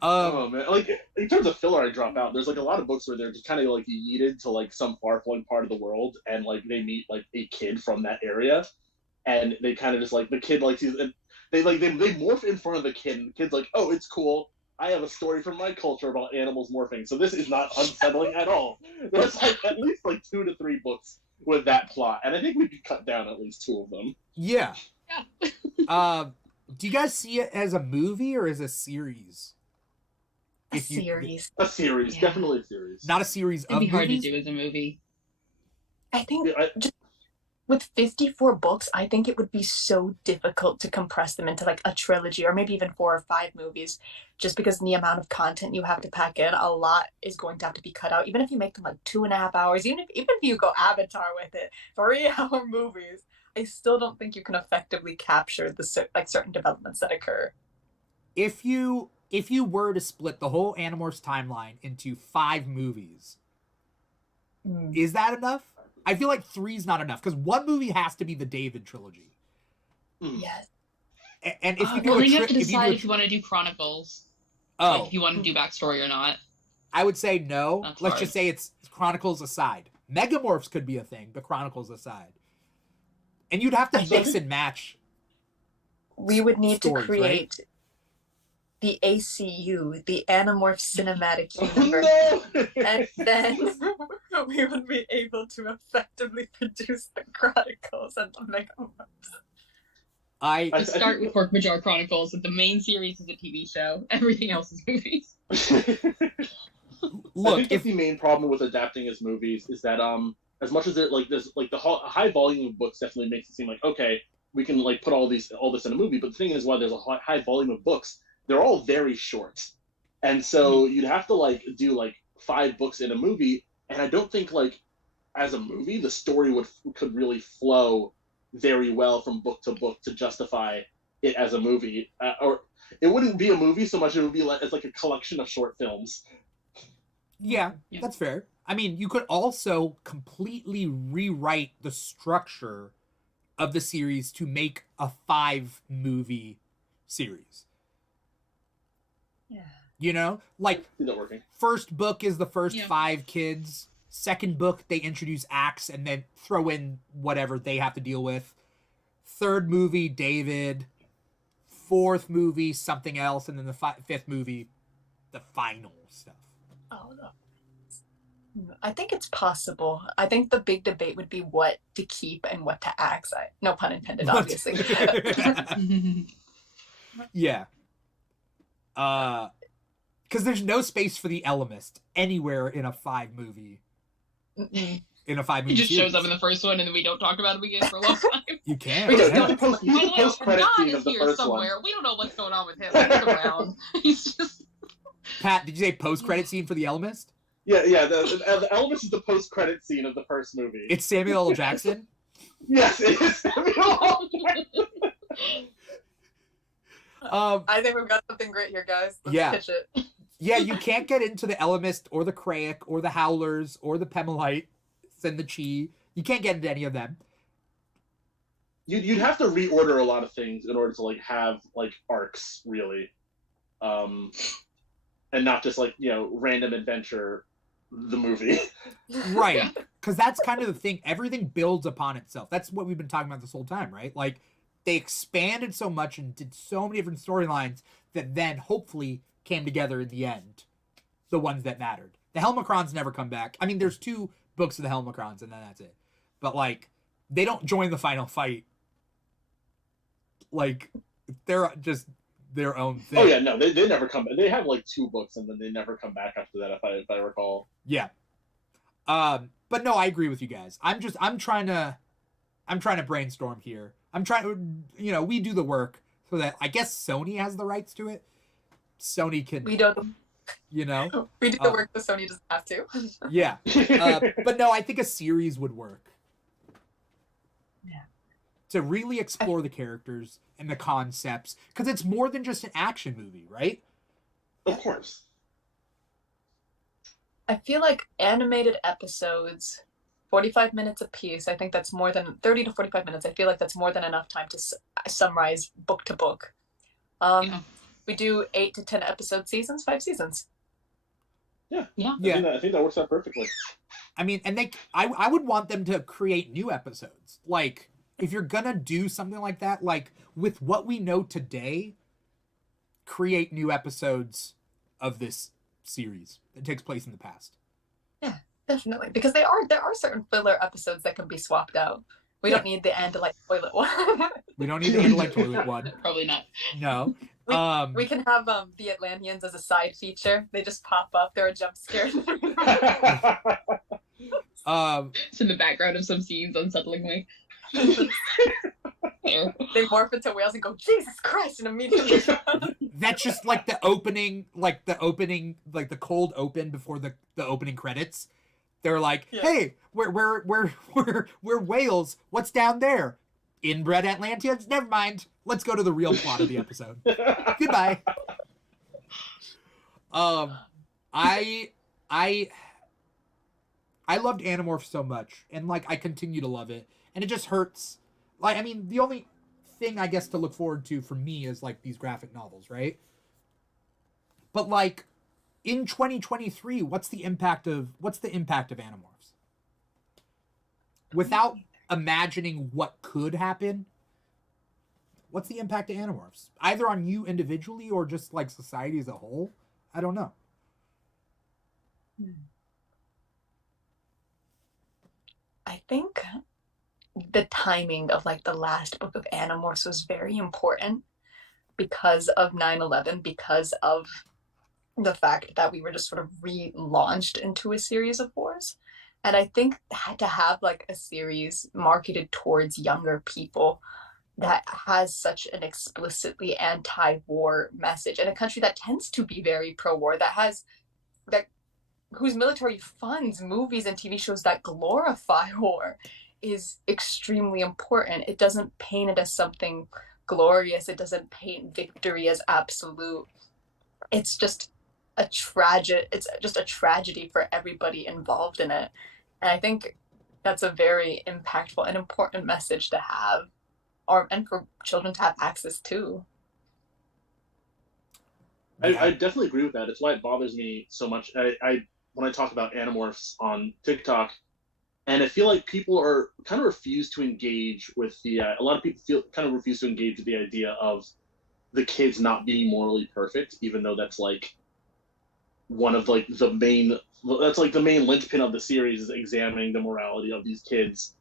Oh man, like in terms of filler, I drop out. There's like a lot of books where they're just kind of like yeeted to like some far-flung part of the world, and like they meet like a kid from that area, and they kind of just like the kid like sees, and they morph in front of the kid, and the kid's like, oh, it's cool. I have a story from my culture about animals morphing, so this is not unsettling at all. There's like at least like 2 to 3 books with that plot, and I think we could cut down at least 2 of them. Yeah. Yeah. Do you guys see it as a movie or as a series? A series. A series, Yeah. Definitely a series. Not a series It'd of be hard movies? to do as a movie. I think Yeah, just with 54 books, I think it would be so difficult to compress them into like a trilogy or maybe even 4 or 5 movies, just because the amount of content you have to pack in, a lot is going to have to be cut out. Even if you make them like 2.5 hours, even if you go Avatar with it, 3-hour movies, I still don't think you can effectively capture the certain developments that occur. If you were to split the whole Animorphs timeline into 5 movies, is that enough? I feel like 3 is not enough because 1 movie has to be the David trilogy. Yes. And if you do Well, a then you have to if decide you if you want to do Chronicles. oh, Like, if you want to do backstory or not. I would say no. That's Let's hard. just say it's Chronicles aside. Megamorphs could be a thing, but Chronicles aside. And you'd have to mix and match. We would need Stories, to create the ACU, the Animorphs Cinematic Universe. No! And then we would be able to effectively produce the Chronicles and the Megamorphs. You start with Korkmajar Chronicles, and the main series is a TV show. Everything else is movies. Look, I think that's the main problem with adapting as movies is that as much as there's like the high volume of books definitely makes it seem like okay, we can like put all this in a movie, but the thing is, why there's a high volume of books, they're all very short, and so you'd have to like do like 5 books in a movie, and I don't think like as a movie the story could really flow very well from book to book to justify it as a movie, or it wouldn't be a movie so much, it would be like it's like a collection of short films. yeah, that's fair. I mean, you could also completely rewrite the structure of the series to make a 5-movie series. Yeah. Like Is that working? first book is the first Yeah. 5 kids. Second book, they introduce Axe and then throw in whatever they have to deal with. Third movie, David. Fourth movie, something else. And then the 5th movie, the final stuff. Oh, no. I think it's possible. I think the big debate would be what to keep and what to axe. No pun intended, obviously. Yeah. Because there's no space for the Elemist anywhere in a 5-movie. Mm-mm. In a 5-movie He just series. shows up in the first one, and then we don't talk about him again for a long time. You can. We just yeah. don't- By the way, post-credit God scene is of the here first somewhere. one. We don't know what's going on with him. He's around. He's just... Pat, did you say post-credit scene for the Elemist? Yeah. The Elvis is the post-credit scene of the first movie. It's Samuel L. Jackson? Yes, it is Samuel L. Jackson. I think we've got something great here, guys. Let's Yeah. pitch it. Yeah, you can't get into the Elemist or the Kraik or the Howlers or the Pemalites and the Chi. You can't get into any of them. You'd have to reorder a lot of things in order to like have like arcs, really, and not just like random adventure, the movie. Right. Because that's kind of the thing. Everything builds upon itself. That's what we've been talking about this whole time, right? Like, they expanded so much and did so many different storylines that then hopefully came together in the end. The ones that mattered. The Helmacrons never come back. I mean, there's 2 books of the Helmacrons and then that's it. But, like, they don't join the final fight. Like, they're just their own thing. Oh yeah, no, they never come back. They have like 2 books and then they never come back after that, if I recall. Yeah. But no, I agree with you guys. I'm trying to brainstorm here. I'm trying, we do the work so that I guess Sony has the rights to it. Sony can, We don't. you know, We do the work that Sony doesn't have to. yeah. But no, I think a series would work. Yeah. To really explore the characters and the concepts, because it's more than just an action movie, right? Of course. I feel like animated episodes, 45 minutes a piece. I think that's more than 30 to 45 minutes. I feel like that's more than enough time to summarize book to book. Yeah. We do 8 to 10 episode seasons, 5 seasons. Yeah. Yeah. I think that works out perfectly. I mean, and I would want them to create new episodes. Like, if you're gonna do something like that, like, with what we know today, create new episodes of this series that takes place in the past. Yeah, definitely. Because there are certain filler episodes that can be swapped out. We don't need the end like toilet one. We don't need the intellect toilet one. Probably not. No. We can have the Atlanteans as a side feature. They just pop up. They're a jump scare. It's in the background of some scenes, unsettlingly. There. They morph into whales and go, Jesus Christ, and immediately That's just like the opening, like the cold open before the opening credits. They're like, Yeah. hey, we're whales. What's down there? Inbred Atlanteans? Never mind. Let's go to the real plot of the episode. Goodbye. I loved Animorphs so much, and like I continue to love it, and it just hurts. Like, I mean, the only thing I guess to look forward to for me is like these graphic novels, right? But like in 2023, what's the impact of Animorphs? Without imagining what could happen, what's the impact of Animorphs? Either on you individually or just like society as a whole? I don't know. I think the timing of like the last book of Animorphs was very important because of 9/11, because of the fact that we were just sort of relaunched into a series of wars. And I think to have like a series marketed towards younger people that has such an explicitly anti-war message in a country that tends to be very pro-war, whose military funds movies and TV shows that glorify war, is extremely important. It doesn't paint it as something glorious. It doesn't paint victory as absolute. It's just a tragedy for everybody involved in it. And I think that's a very impactful and important message to have, and for children to have access to. I definitely agree with that. It's why it bothers me so much. When I talk about Animorphs on TikTok, and I feel like people are kind of refuse to engage with a lot of people refuse to engage with the idea of the kids not being morally perfect, even though that's like one of like the main linchpin of the series is examining the morality of these kids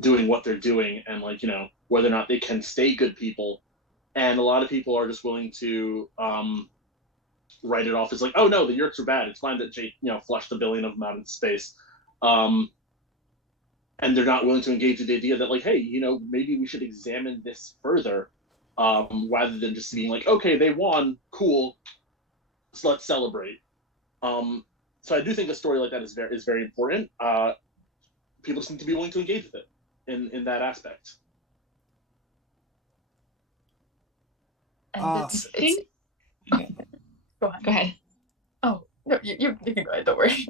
doing what they're doing and like, whether or not they can stay good people. And a lot of people are just willing to write it off as like, oh no, the Yeerks are bad. It's fine that Jake, flushed a billion of them out into space. And they're not willing to engage with the idea that like, hey, maybe we should examine this further, rather than just being like, okay, they won, cool, so let's celebrate. So I do think a story like that is very important. People just need to be willing to engage with it in that aspect. And Go ahead. Oh no, you can go ahead. Don't worry.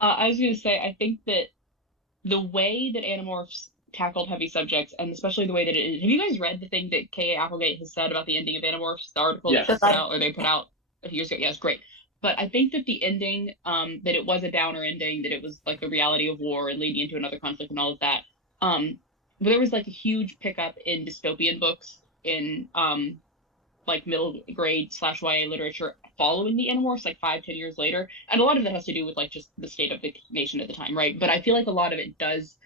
I was going to say, I think that the way that Animorphs tackled heavy subjects, and especially the way that it is. Have you guys read the thing that K.A. Applegate has said about the ending of Animorphs? The article that they put out a few years ago. Yes, great. But I think that the ending, that it was a downer ending, that it was like the reality of war and leading into another conflict and all of that. But there was like a huge pickup in dystopian books in like middle grade / YA literature following the Animorphs, like 5-10 years later. And a lot of that has to do with like just the state of the nation at the time, right? But I feel like a lot of it does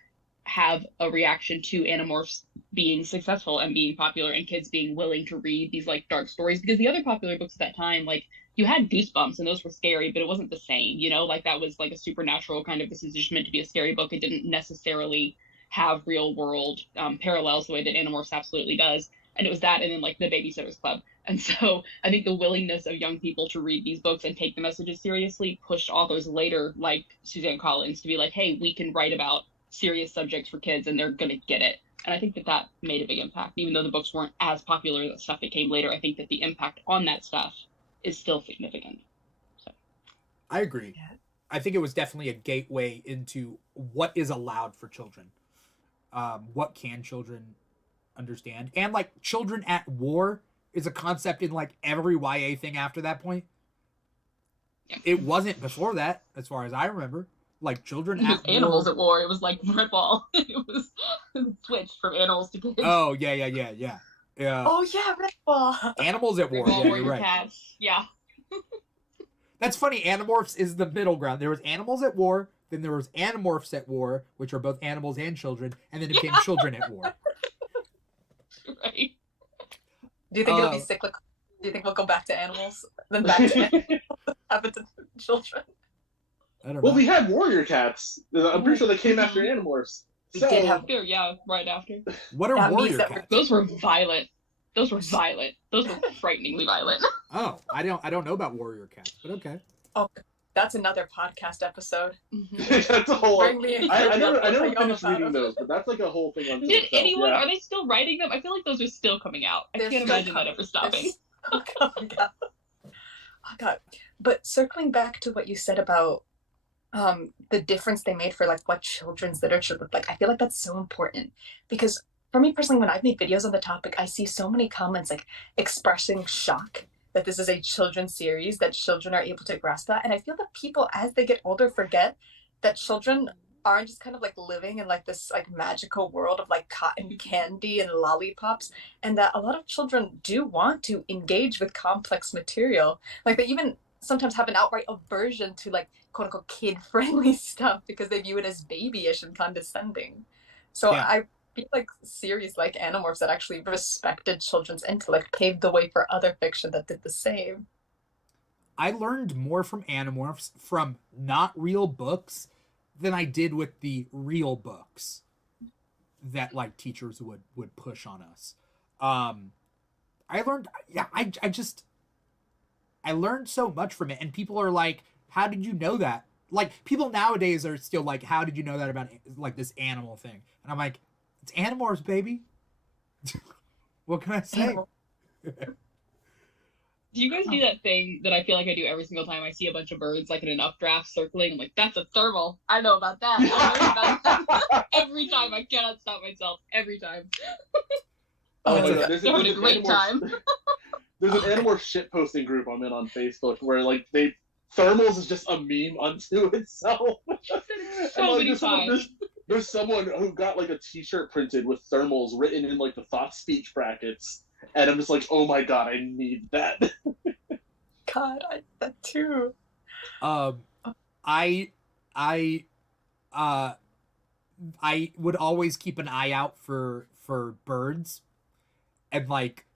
have a reaction to Animorphs being successful and being popular and kids being willing to read these like dark stories, because the other popular books at that time, like you had Goosebumps and those were scary, but it wasn't the same, like that was like a supernatural kind of, this is just meant to be a scary book. It didn't necessarily have real world parallels the way that Animorphs absolutely does. And it was that, and then like the Babysitter's Club. And so I think the willingness of young people to read these books and take the messages seriously pushed authors later, like Suzanne Collins, to be like, hey, we can write about serious subjects for kids and they're going to get it. And I think that made a big impact. Even though the books weren't as popular as the stuff that came later, I think that the impact on that stuff is still significant. So I agree. I think it was definitely a gateway into what is allowed for children. What can children understand? And like children at war is a concept in like every YA thing after that point. Yeah. It wasn't before that, as far as I remember. Like children at animals war. At war. It was like Redball. It was switched from animals to kids. Oh yeah. Oh yeah, Redball. Animals at war. Redball, Yeah, you're right. Cats. Yeah. That's funny. Animorphs is the middle ground. There was animals at war, then there was Animorphs at war, which are both animals and children, and then it became children at war. Right. Do you think it'll be cyclical? Do you think we'll go back to animals, then back to animals, happen to children? I don't know. Well, we had warrior cats. I'm pretty sure they came after Animorphs. We did have right after. What are warrior cats? Those were violent. Those were frighteningly violent. Oh, I don't know about warrior cats, but okay. Oh, that's another podcast episode. That's a whole. Bring me I never finished reading those, but that's like a whole thing on. Did anyone? Are they still writing them? I feel like those are still coming out. I can't imagine that ever stopping. Oh God. But circling back to what you said about the difference they made for like what children's literature looked like, I feel like that's so important, because for me personally, when I've made videos on the topic, I see so many comments like expressing shock that this is a children's series, that children are able to grasp that. And I feel that people, as they get older, forget that children aren't just kind of like living in like this like magical world of like cotton candy and lollipops, and that a lot of children do want to engage with complex material. Like they even sometimes have an outright aversion to like quote unquote kid friendly stuff because they view it as babyish and condescending. So yeah. I feel like series like Animorphs that actually respected children's intellect paved the way for other fiction that did the same. I learned more from Animorphs from not real books than I did with the real books that like teachers would push on us. I learned, I learned so much from it, and people are like, how did you know that? Like, people nowadays are still like, how did you know that about like this animal thing? And I'm like, it's Animorphs, baby. What can I say? Do you guys do that thing that I feel like I do every single time I see a bunch of birds like in an updraft circling? I'm like, that's a thermal. I know about that. I know about that. Every time. I cannot stop myself. Every time. There's a great time. There's an Animorphs shitposting group I'm in on Facebook where like thermals is just a meme unto itself. So many times. There's someone who got like a t-shirt printed with thermals written in like the thought speech brackets. And I'm just like, oh my God, I need that. God, I need that too. I would always keep an eye out for birds, and like,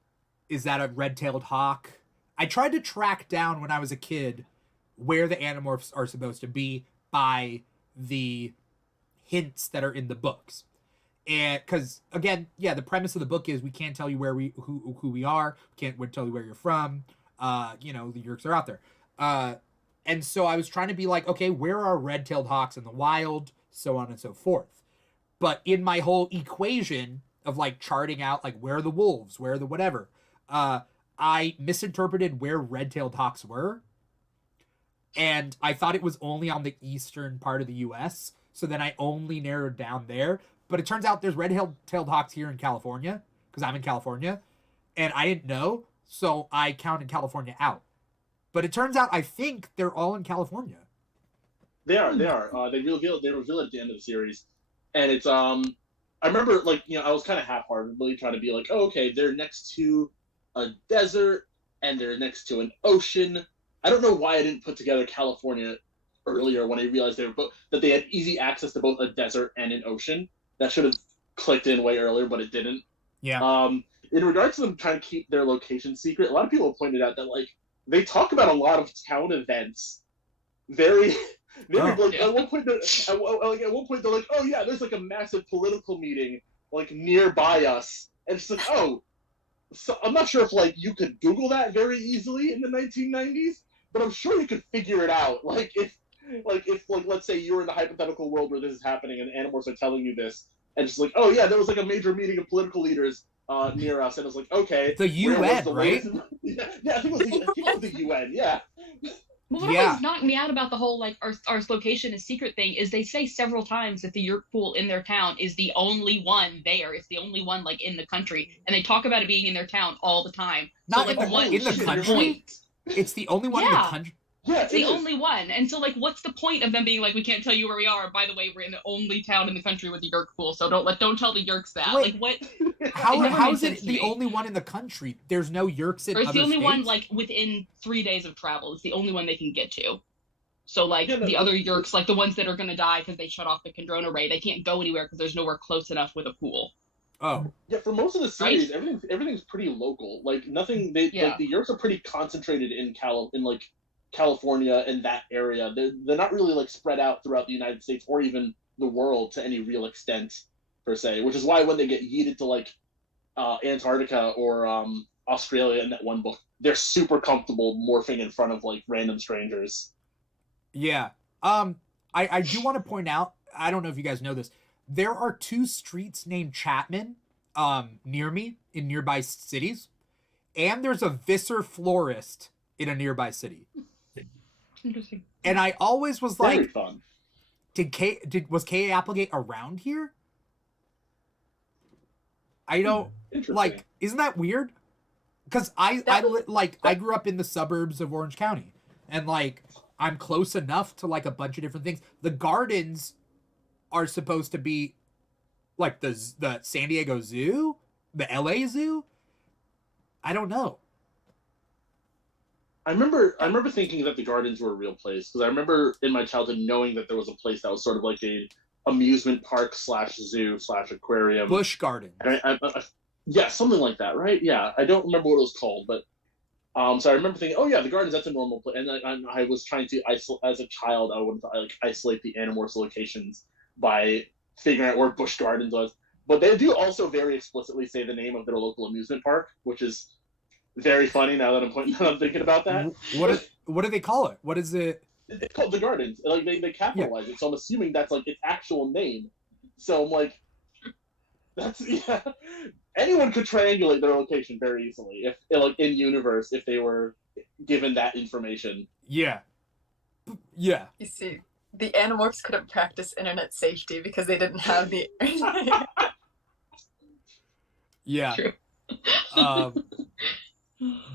is that a red-tailed hawk? I tried to track down when I was a kid where the Animorphs are supposed to be by the hints that are in the books. And because again, yeah, the premise of the book is we can't tell you who we are, we can't tell you where you're from. The Yeerks are out there. And so I was trying to be like, okay, where are red-tailed hawks in the wild, so on and so forth. But in my whole equation of like charting out like where are the wolves, where are the whatever, I misinterpreted where red-tailed hawks were. And I thought it was only on the eastern part of the US. So then I only narrowed down there. But it turns out there's red-tailed hawks here in California, because I'm in California. And I didn't know, so I counted California out. But it turns out I think they're all in California. They are. They reveal it at the end of the series. And it's I remember I was kind of half-heartedly trying to be like, oh, okay, they're next to a desert and they're next to an ocean. I don't know why I didn't put together California earlier when I realized that they had easy access to both a desert and an ocean. That should have clicked in way earlier, but it didn't. Yeah. In regards to them trying to keep their location secret, a lot of people have pointed out that they talk about a lot of town events. At one point they're like, oh yeah, there's like a massive political meeting like nearby us, and it's like, oh, so I'm not sure if you could Google that very easily in the 1990s, but I'm sure you could figure it out. If let's say you're in the hypothetical world where this is happening and Animorphs are telling you this, and it's like, oh yeah, there was like a major meeting of political leaders near us, and it's like, okay, the UN, right? Yeah, I think it was the UN. Yeah. Well, what always knocked me out about the whole our location is secret thing is they say several times that the Yeerk pool in their town is the only one there. It's the only one in the country, and they talk about it being in their town all the time. Not in the country. It's the only one in the country. Yeah, it's the only one. And so, what's the point of them being like, we can't tell you where we are? By the way, we're in the only town in the country with the Yeerk pool, so don't tell the Yeerks that. Wait, what? How is it the only one in the country? There's no Yeerks in other states? It's the only one, within 3 days of travel. It's the only one they can get to. So, the other Yeerks, the ones that are going to die because they shut off the Kandrona ray, they can't go anywhere because there's nowhere close enough with a pool. Oh. Yeah, for most of the series, everything's pretty local. Nothing, the Yeerks are pretty concentrated in California and that area. They're not really spread out throughout the United States or even the world to any real extent per se, which is why when they get yeeted to Antarctica or Australia in that one book, they're super comfortable morphing in front of random strangers. Yeah. I do want to point out, I don't know if you guys know this, there are 2 streets named Chapman near me in nearby cities, and there's a Visser florist in a nearby city. Interesting. And I always was like, very fun. Was K. Applegate around here? I don't isn't that weird? Because I grew up in the suburbs of Orange County, and I'm close enough to a bunch of different things. The gardens are supposed to be the San Diego Zoo, the LA Zoo. I don't know. I remember thinking that the gardens were a real place because I remember in my childhood knowing that there was a place that was sort of like a amusement park / zoo / aquarium. Busch Garden. Yeah, something like that, right? Yeah, I don't remember what it was called, but so I remember thinking, oh yeah, the gardens, that's a normal place. And I was trying to isolate as a child. I would isolate the Animorphs locations by figuring out where Busch Gardens was. But they do also very explicitly say the name of their local amusement park, which is very funny now that I'm thinking about that. What do they call it? What is it? It's called the Gardens. They capitalize it, so I'm assuming that's its actual name. So I'm that's anyone could triangulate their location very easily if in universe if they were given that information. Yeah. Yeah. You see, the Animorphs couldn't practice internet safety because they didn't have the. Yeah. True.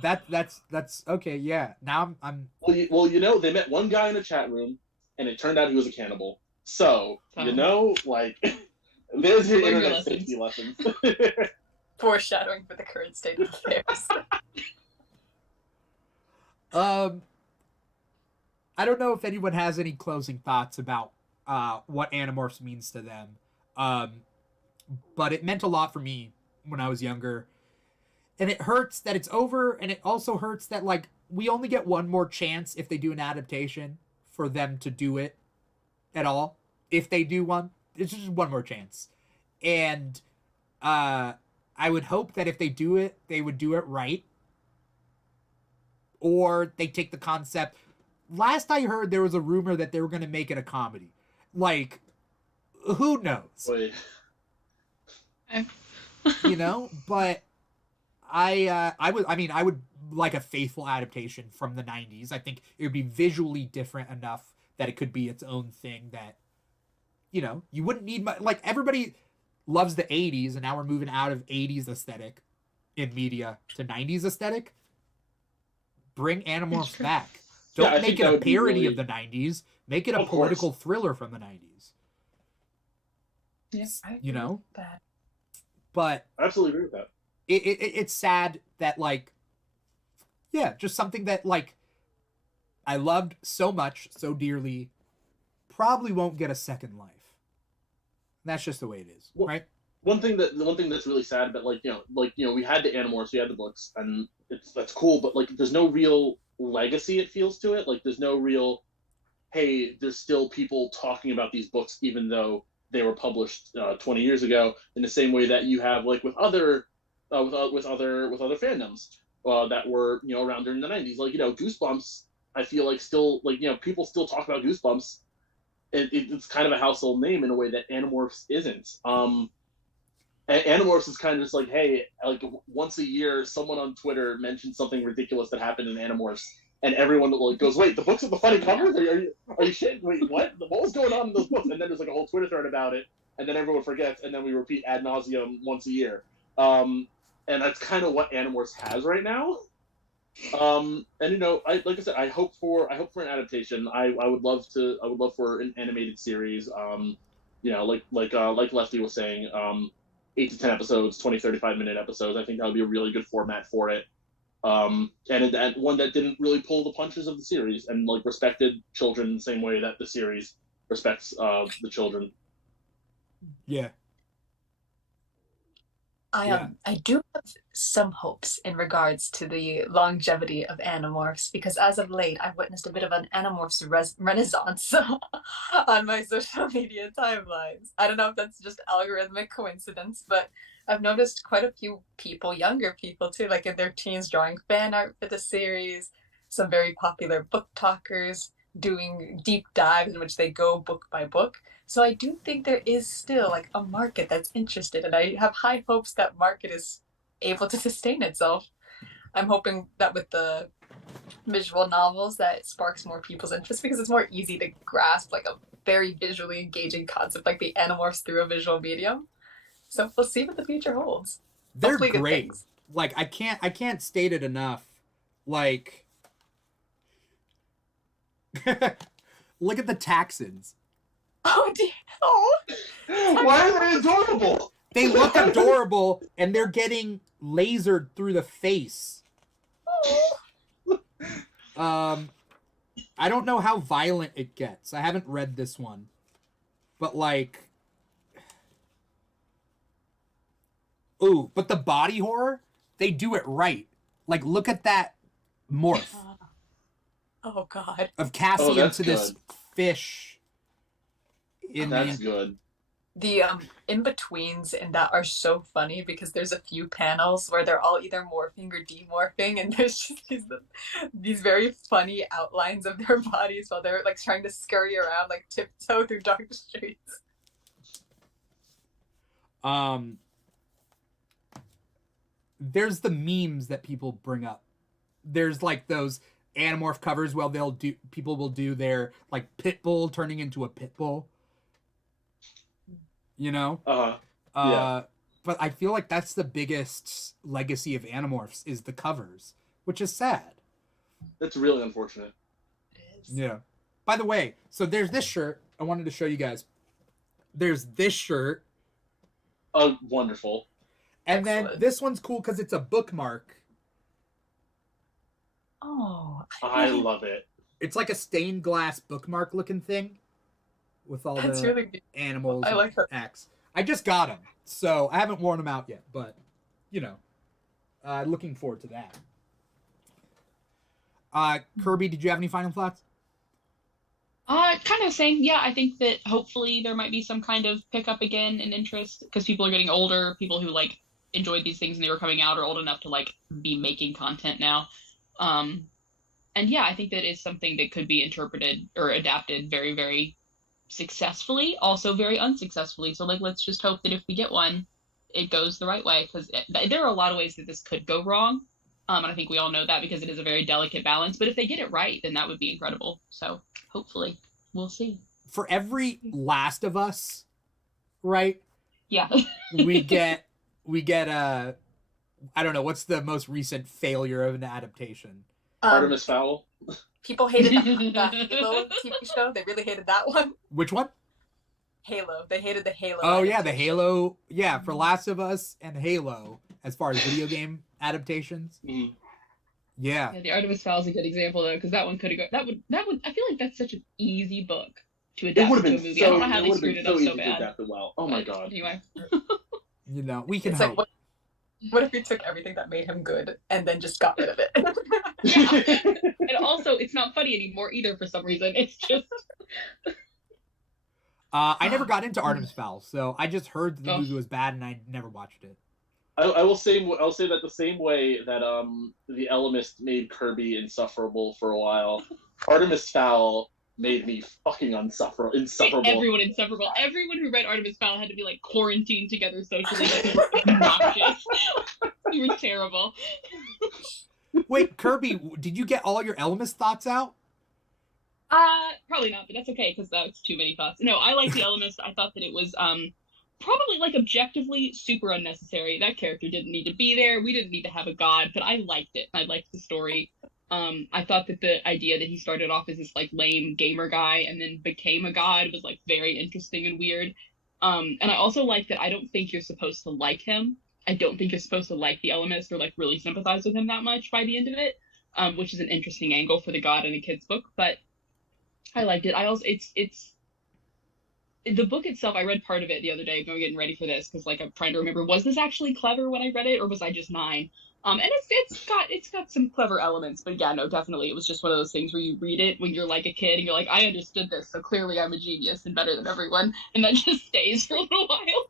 That's okay. Yeah. Now I'm. Well, they met one guy in a chat room, and it turned out he was a cannibal. So there's your internet safety lessons. Foreshadowing for the current state of affairs. I don't know if anyone has any closing thoughts about what Animorphs means to them. But it meant a lot for me when I was younger. And it hurts that it's over, and it also hurts that, like, we only get one more chance if they do an adaptation for them to do it at all. If they do one, it's just one more chance. And I would hope that if they do it, they would do it right. Or they take the concept. Last I heard, there was a rumor that they were going to make it a comedy. Like, who knows? Wait. You know, but I would like a faithful adaptation from the 90s. I think it would be visually different enough that it could be its own thing that, you know, you wouldn't need like everybody loves the 80s, and now we're moving out of 80s aesthetic in media to 90s aesthetic. Bring Animorphs back. Don't make it a parody of the 90s. Make it a political thriller from the 90s. Yes, you know? that. But I absolutely agree with that. It's sad that, like, yeah, just something that, like, I loved so much, so dearly, probably won't get a second life. That's just the way it is, right? The one thing that's really sad about, like, we had the Animorphs, we had the books, and that's cool, but, like, there's no real legacy, it feels, to it. Like, there's no real, hey, there's still people talking about these books even though they were published 20 years ago, in the same way that you have, like, with other fandoms that were, you know, around during the 90s. Like, you know, Goosebumps, I feel like still, like, you know, people still talk about Goosebumps. It's kind of a household name in a way that Animorphs isn't. Animorphs is kind of just like, hey, like, once a year, someone on Twitter mentions something ridiculous that happened in Animorphs, and everyone, like, goes, wait, the books with the funny covers? Are you shitting? Wait, what? What was going on in those books? And then there's, like, a whole Twitter thread about it, and then everyone forgets, and then we repeat ad nauseum once a year. And that's kind of what Animorphs has right now. And, you know, like I said, I hope for an adaptation. I would love for an animated series. You know, like Leftie was saying, 8 to 10 episodes, 20, 35-minute episodes. I think that would be a really good format for it. And one that didn't really pull the punches of the series, and, like, respected children the same way that the series respects the children. Yeah. I do have some hopes in regards to the longevity of Animorphs, because as of late I've witnessed a bit of an Animorphs renaissance on my social media timelines. I don't know if that's just algorithmic coincidence, but I've noticed quite a few people, younger people too, like in their teens, drawing fan art for the series, some very popular book talkers doing deep dives in which they go book by book. So I do think there is still, like, a market that's interested, and I have high hopes that market is able to sustain itself. I'm hoping that with the visual novels that it sparks more people's interest, because it's more easy to grasp, like, a very visually engaging concept like the Animorphs through a visual medium. So we'll see what the future holds. They're Hopefully good great. things. Like, I can't state it enough. Like, look at the Taxons. Oh dear. Oh. Why are they adorable? They look adorable, and they're getting lasered through the face. I don't know how violent it gets. I haven't read this one. But, like... Ooh, but the body horror, they do it right. Like, look at that morph Oh God. of Cassie into this fish. That's good. The in-betweens in that are so funny, because there's a few panels where they're all either morphing or demorphing, and there's just these very funny outlines of their bodies while they're, like, trying to scurry around, like, tiptoe through dark streets. There's the memes that people bring up. There's, like, those Animorph covers where people will do their, like, pit bull turning into a pit bull. You know? Yeah. But I feel like that's the biggest legacy of Animorphs, is the covers, which is sad. That's really unfortunate. It is. Yeah. By the way, so there's this shirt I wanted to show you guys. There's this shirt. Oh, wonderful. And Excellent. then this one's cool because it's a bookmark. Oh. I love it. It's like a stained glass bookmark looking thing with all That's the really good. animals. I like her. X. I just got them, so I haven't worn them out yet, but, you know. Looking forward to that. Kirby, did you have any final thoughts? Kind of same. Yeah, I think that hopefully there might be some kind of pickup again in interest because people are getting older. People who like enjoyed these things and they were coming out are old enough to like be making content now. And yeah, I think that is something that could be interpreted or adapted very, very successfully, also very unsuccessfully. So like, let's just hope that if we get one, it goes the right way because there are a lot of ways that this could go wrong. And I think we all know that because it is a very delicate balance. But if they get it right, then that would be incredible. So hopefully, we'll see. For every Last of Us, right? Yeah. we get I don't know, what's the most recent failure of an adaptation? Artemis Fowl. People hated the Halo TV show. They really hated that one. Which one? Halo. They hated the Halo. Oh yeah, the adaptation. Halo. Yeah, for Last of Us and Halo, as far as video game adaptations. Mhm. Yeah. Yeah, the Artemis Fowl is a good example though, because that one could have gone. That would. I feel like that's such an easy book to It adapt would have into a been movie. I don't know how it they would have screwed been it so up easy so to bad. adapt it well. Oh my But god. Anyway. You know, we can It's hope. like what if we took everything that made him good and then just got rid of it? Yeah. And also, it's not funny anymore either for some reason. It's just. I never got into Artemis Fowl, so I just heard that the Oh. movie was bad and I never watched it. I'll say that the same way that the Elemist made Kirby insufferable for a while, Artemis Fowl made me fucking insufferable. Everyone insufferable. Everyone who read Artemis Fowl had to be like quarantined together socially. They were obnoxious. You were terrible. Wait, Kirby, did you get all your Elemist thoughts out? Probably not, but that's okay because that's too many thoughts. No, I like the Elemist. I thought that it was probably like objectively super unnecessary. That character didn't need to be there. We didn't need to have a god, but I liked it. I liked the story. I thought that the idea that he started off as this like lame gamer guy and then became a god was like very interesting and weird. And I also like that I don't think you're supposed to like him. I don't think you're supposed to like the Elemist or like really sympathize with him that much by the end of it, which is an interesting angle for the god in a kid's book. But I liked it. I also it's the book itself. I read part of it the other day, getting ready for this because like I'm trying to remember, was this actually clever when I read it or was I just 9? And it's got some clever elements, but yeah, no, definitely it was just one of those things where you read it when you're like a kid and you're like, I understood this, so clearly I'm a genius and better than everyone, and that just stays for a little while.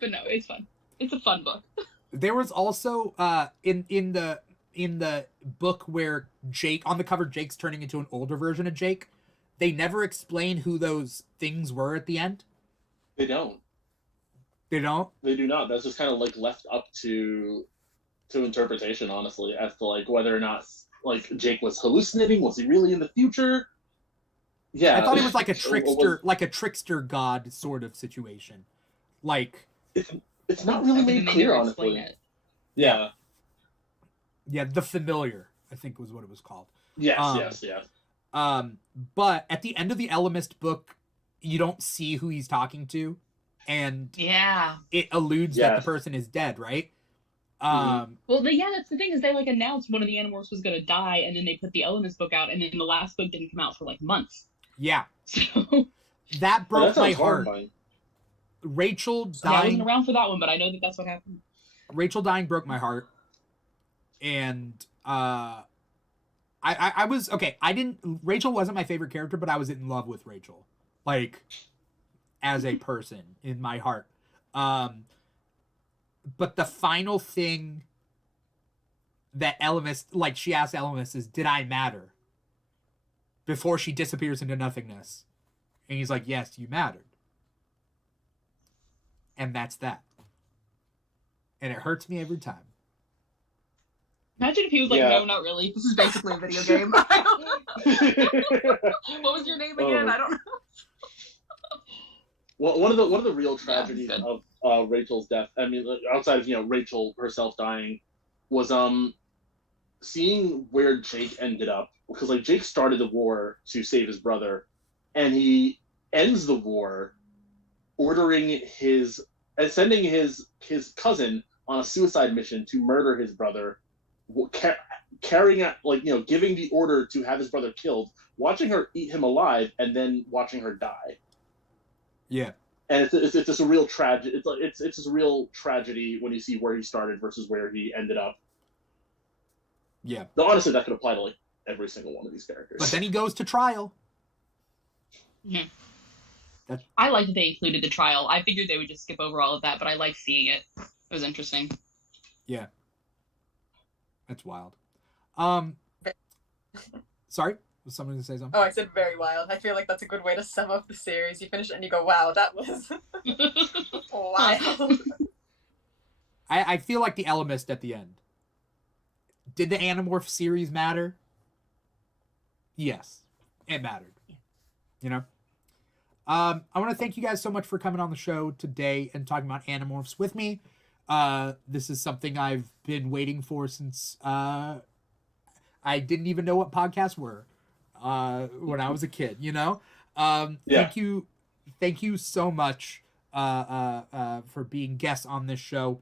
But no, it's fun. It's a fun book. There was also in the book where Jake on the cover, Jake's turning into an older version of Jake. They never explain who those things were at the end. They don't. They don't. They do not. That's just kind of like left up to interpretation, honestly, as to like whether or not like Jake was hallucinating. Was he really in the future? Yeah, I thought it was like a trickster, like a trickster god sort of situation. Like it's not really made clear, honestly. Yeah. Yeah, the familiar, I think was what it was called. Yes. But at the end of the Elemist book, you don't see who he's talking to, and yeah, it alludes that the person is dead, right? Well, that's the thing is they like announced one of the Animorphs was gonna die, and then they put the Elements book out, and then the last book didn't come out for like months. Yeah, so that broke my heart. Horrifying. Rachel dying. Yeah, I wasn't around for that one, but I know that that's what happened. Rachel dying broke my heart, and I was okay. Rachel wasn't my favorite character, but I was in love with Rachel, like as a person in my heart. But the final thing that Elemis, like she asked Elemis, is, "Did I matter?" Before she disappears into nothingness, and he's like, "Yes, you mattered," and that's that. And it hurts me every time. Imagine if he was like, "No, not really. This is basically a video game." I don't know. What was your name again? I don't know. Well, one of the real tragedies of Rachel's death, I mean, outside of Rachel herself dying, was seeing where Jake ended up, because like Jake started the war to save his brother, and he ends the war ordering sending his cousin on a suicide mission to murder his brother, carrying out giving the order to have his brother killed, watching her eat him alive, and then watching her die. Yeah. and it's just a real tragedy. It's just a real tragedy when you see where he started versus where he ended up. Yeah. Though honestly, that could apply to like every single one of these characters. But then he goes to trial. Yeah. I like that they included the trial. I figured they would just skip over all of that, but I like seeing it. It was interesting. Yeah. That's wild. Sorry? Was someone going to say something? Oh, I said very wild. I feel like that's a good way to sum up the series. You finish it and you go, wow, that was wild. I feel like the Elemist at the end. Did the Animorph series matter? Yes. It mattered. You know? I want to thank you guys so much for coming on the show today and talking about Animorphs with me. This is something I've been waiting for since I didn't even know what podcasts were when I was a kid, you know? Thank you so much for being guests on this show.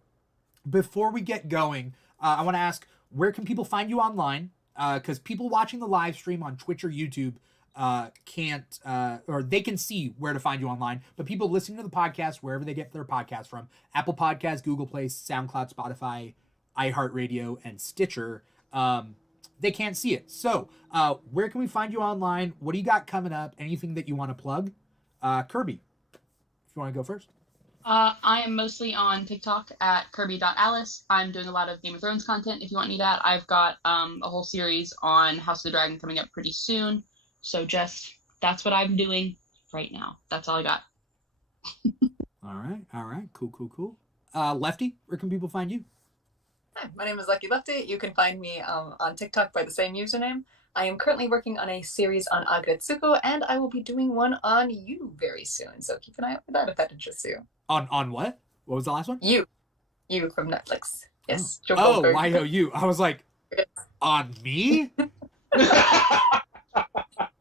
Before we get going, I want to ask, where can people find you online? Because people watching the live stream on Twitch or YouTube can't, or they can see where to find you online, but people listening to the podcast, wherever they get their podcast from, Apple Podcasts, Google Play, SoundCloud, Spotify, iHeartRadio, and Stitcher, they can't see it. So, where can we find you online? What do you got coming up? Anything that you want to plug? Kirby, if you want to go first. I am mostly on TikTok at Kirby.Alice. I'm doing a lot of Game of Thrones content if you want any of that. I've got a whole series on House of the Dragon coming up pretty soon. So that's what I'm doing right now. That's all I got. All right. Cool. Leftie, where can people find you? Hi, my name is Lucky Leftie. You can find me on TikTok by the same username. I am currently working on a series on Agretsuko, and I will be doing one on you very soon. So keep an eye out for that if that interests you. On what? What was the last one? You from Netflix. Yes. Oh, YOU. I was like, on me?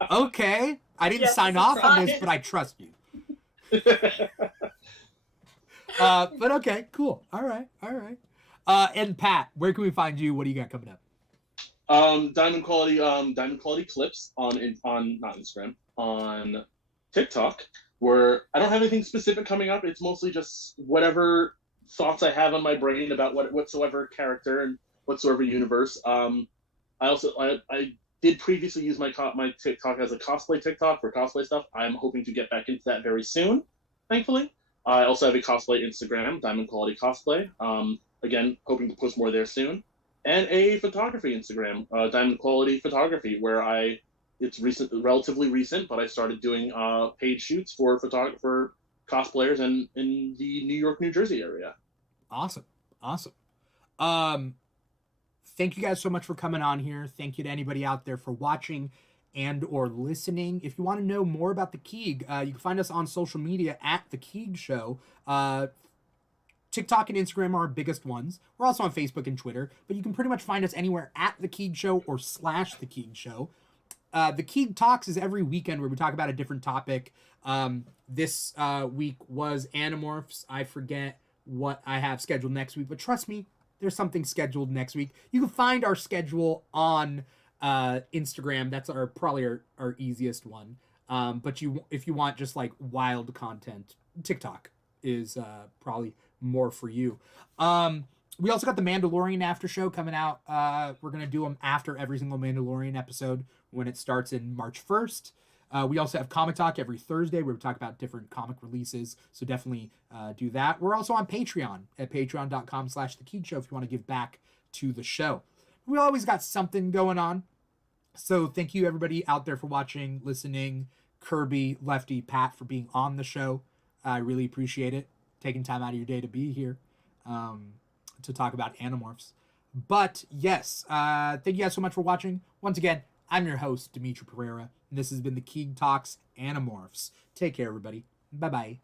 Okay. I didn't sign off on this, but I trust you. But okay, cool. All right. And Pat, where can we find you? What do you got coming up? Diamond quality clips on not Instagram, on TikTok, where I don't have anything specific coming up. It's mostly just whatever thoughts I have on my brain about whatsoever character and whatsoever universe. I did previously use my TikTok as a cosplay TikTok for cosplay stuff. I'm hoping to get back into that very soon, thankfully. I also have a cosplay Instagram, Diamond Quality Cosplay. Again, hoping to post more there soon. And a photography Instagram, Diamond Quality Photography, where it's relatively recent, but I started doing paid shoots for cosplayers in the New York, New Jersey area. Awesome. Thank you guys so much for coming on here. Thank you to anybody out there for watching and or listening. If you want to know more about the Keeg, you can find us on social media at The Keeg Show. TikTok and Instagram are our biggest ones. We're also on Facebook and Twitter, but you can pretty much find us anywhere at The Keeg Show or / The Keeg Show. The Keeg Talks is every weekend where we talk about a different topic. This week was Animorphs. I forget what I have scheduled next week, but trust me, there's something scheduled next week. You can find our schedule on Instagram. That's probably our easiest one. But if you want just like wild content, TikTok is probably more for you. We also got the Mandalorian after show coming out. We're gonna do them after every single Mandalorian episode when it starts in March 1st. We also have Comic Talk every Thursday where we talk about different comic releases. So definitely do that. We're also on Patreon at patreon.com/The Keeg Show if you want to give back to the show. We always got something going on. So thank you everybody out there for watching, listening. Kirby, Leftie, Pat for being on the show. I really appreciate it. Taking time out of your day to be here to talk about Animorphs. But yes, thank you guys so much for watching. Once again, I'm your host, Dimithri Perera, and this has been the Keeg Talks Animorphs. Take care, everybody. Bye-bye.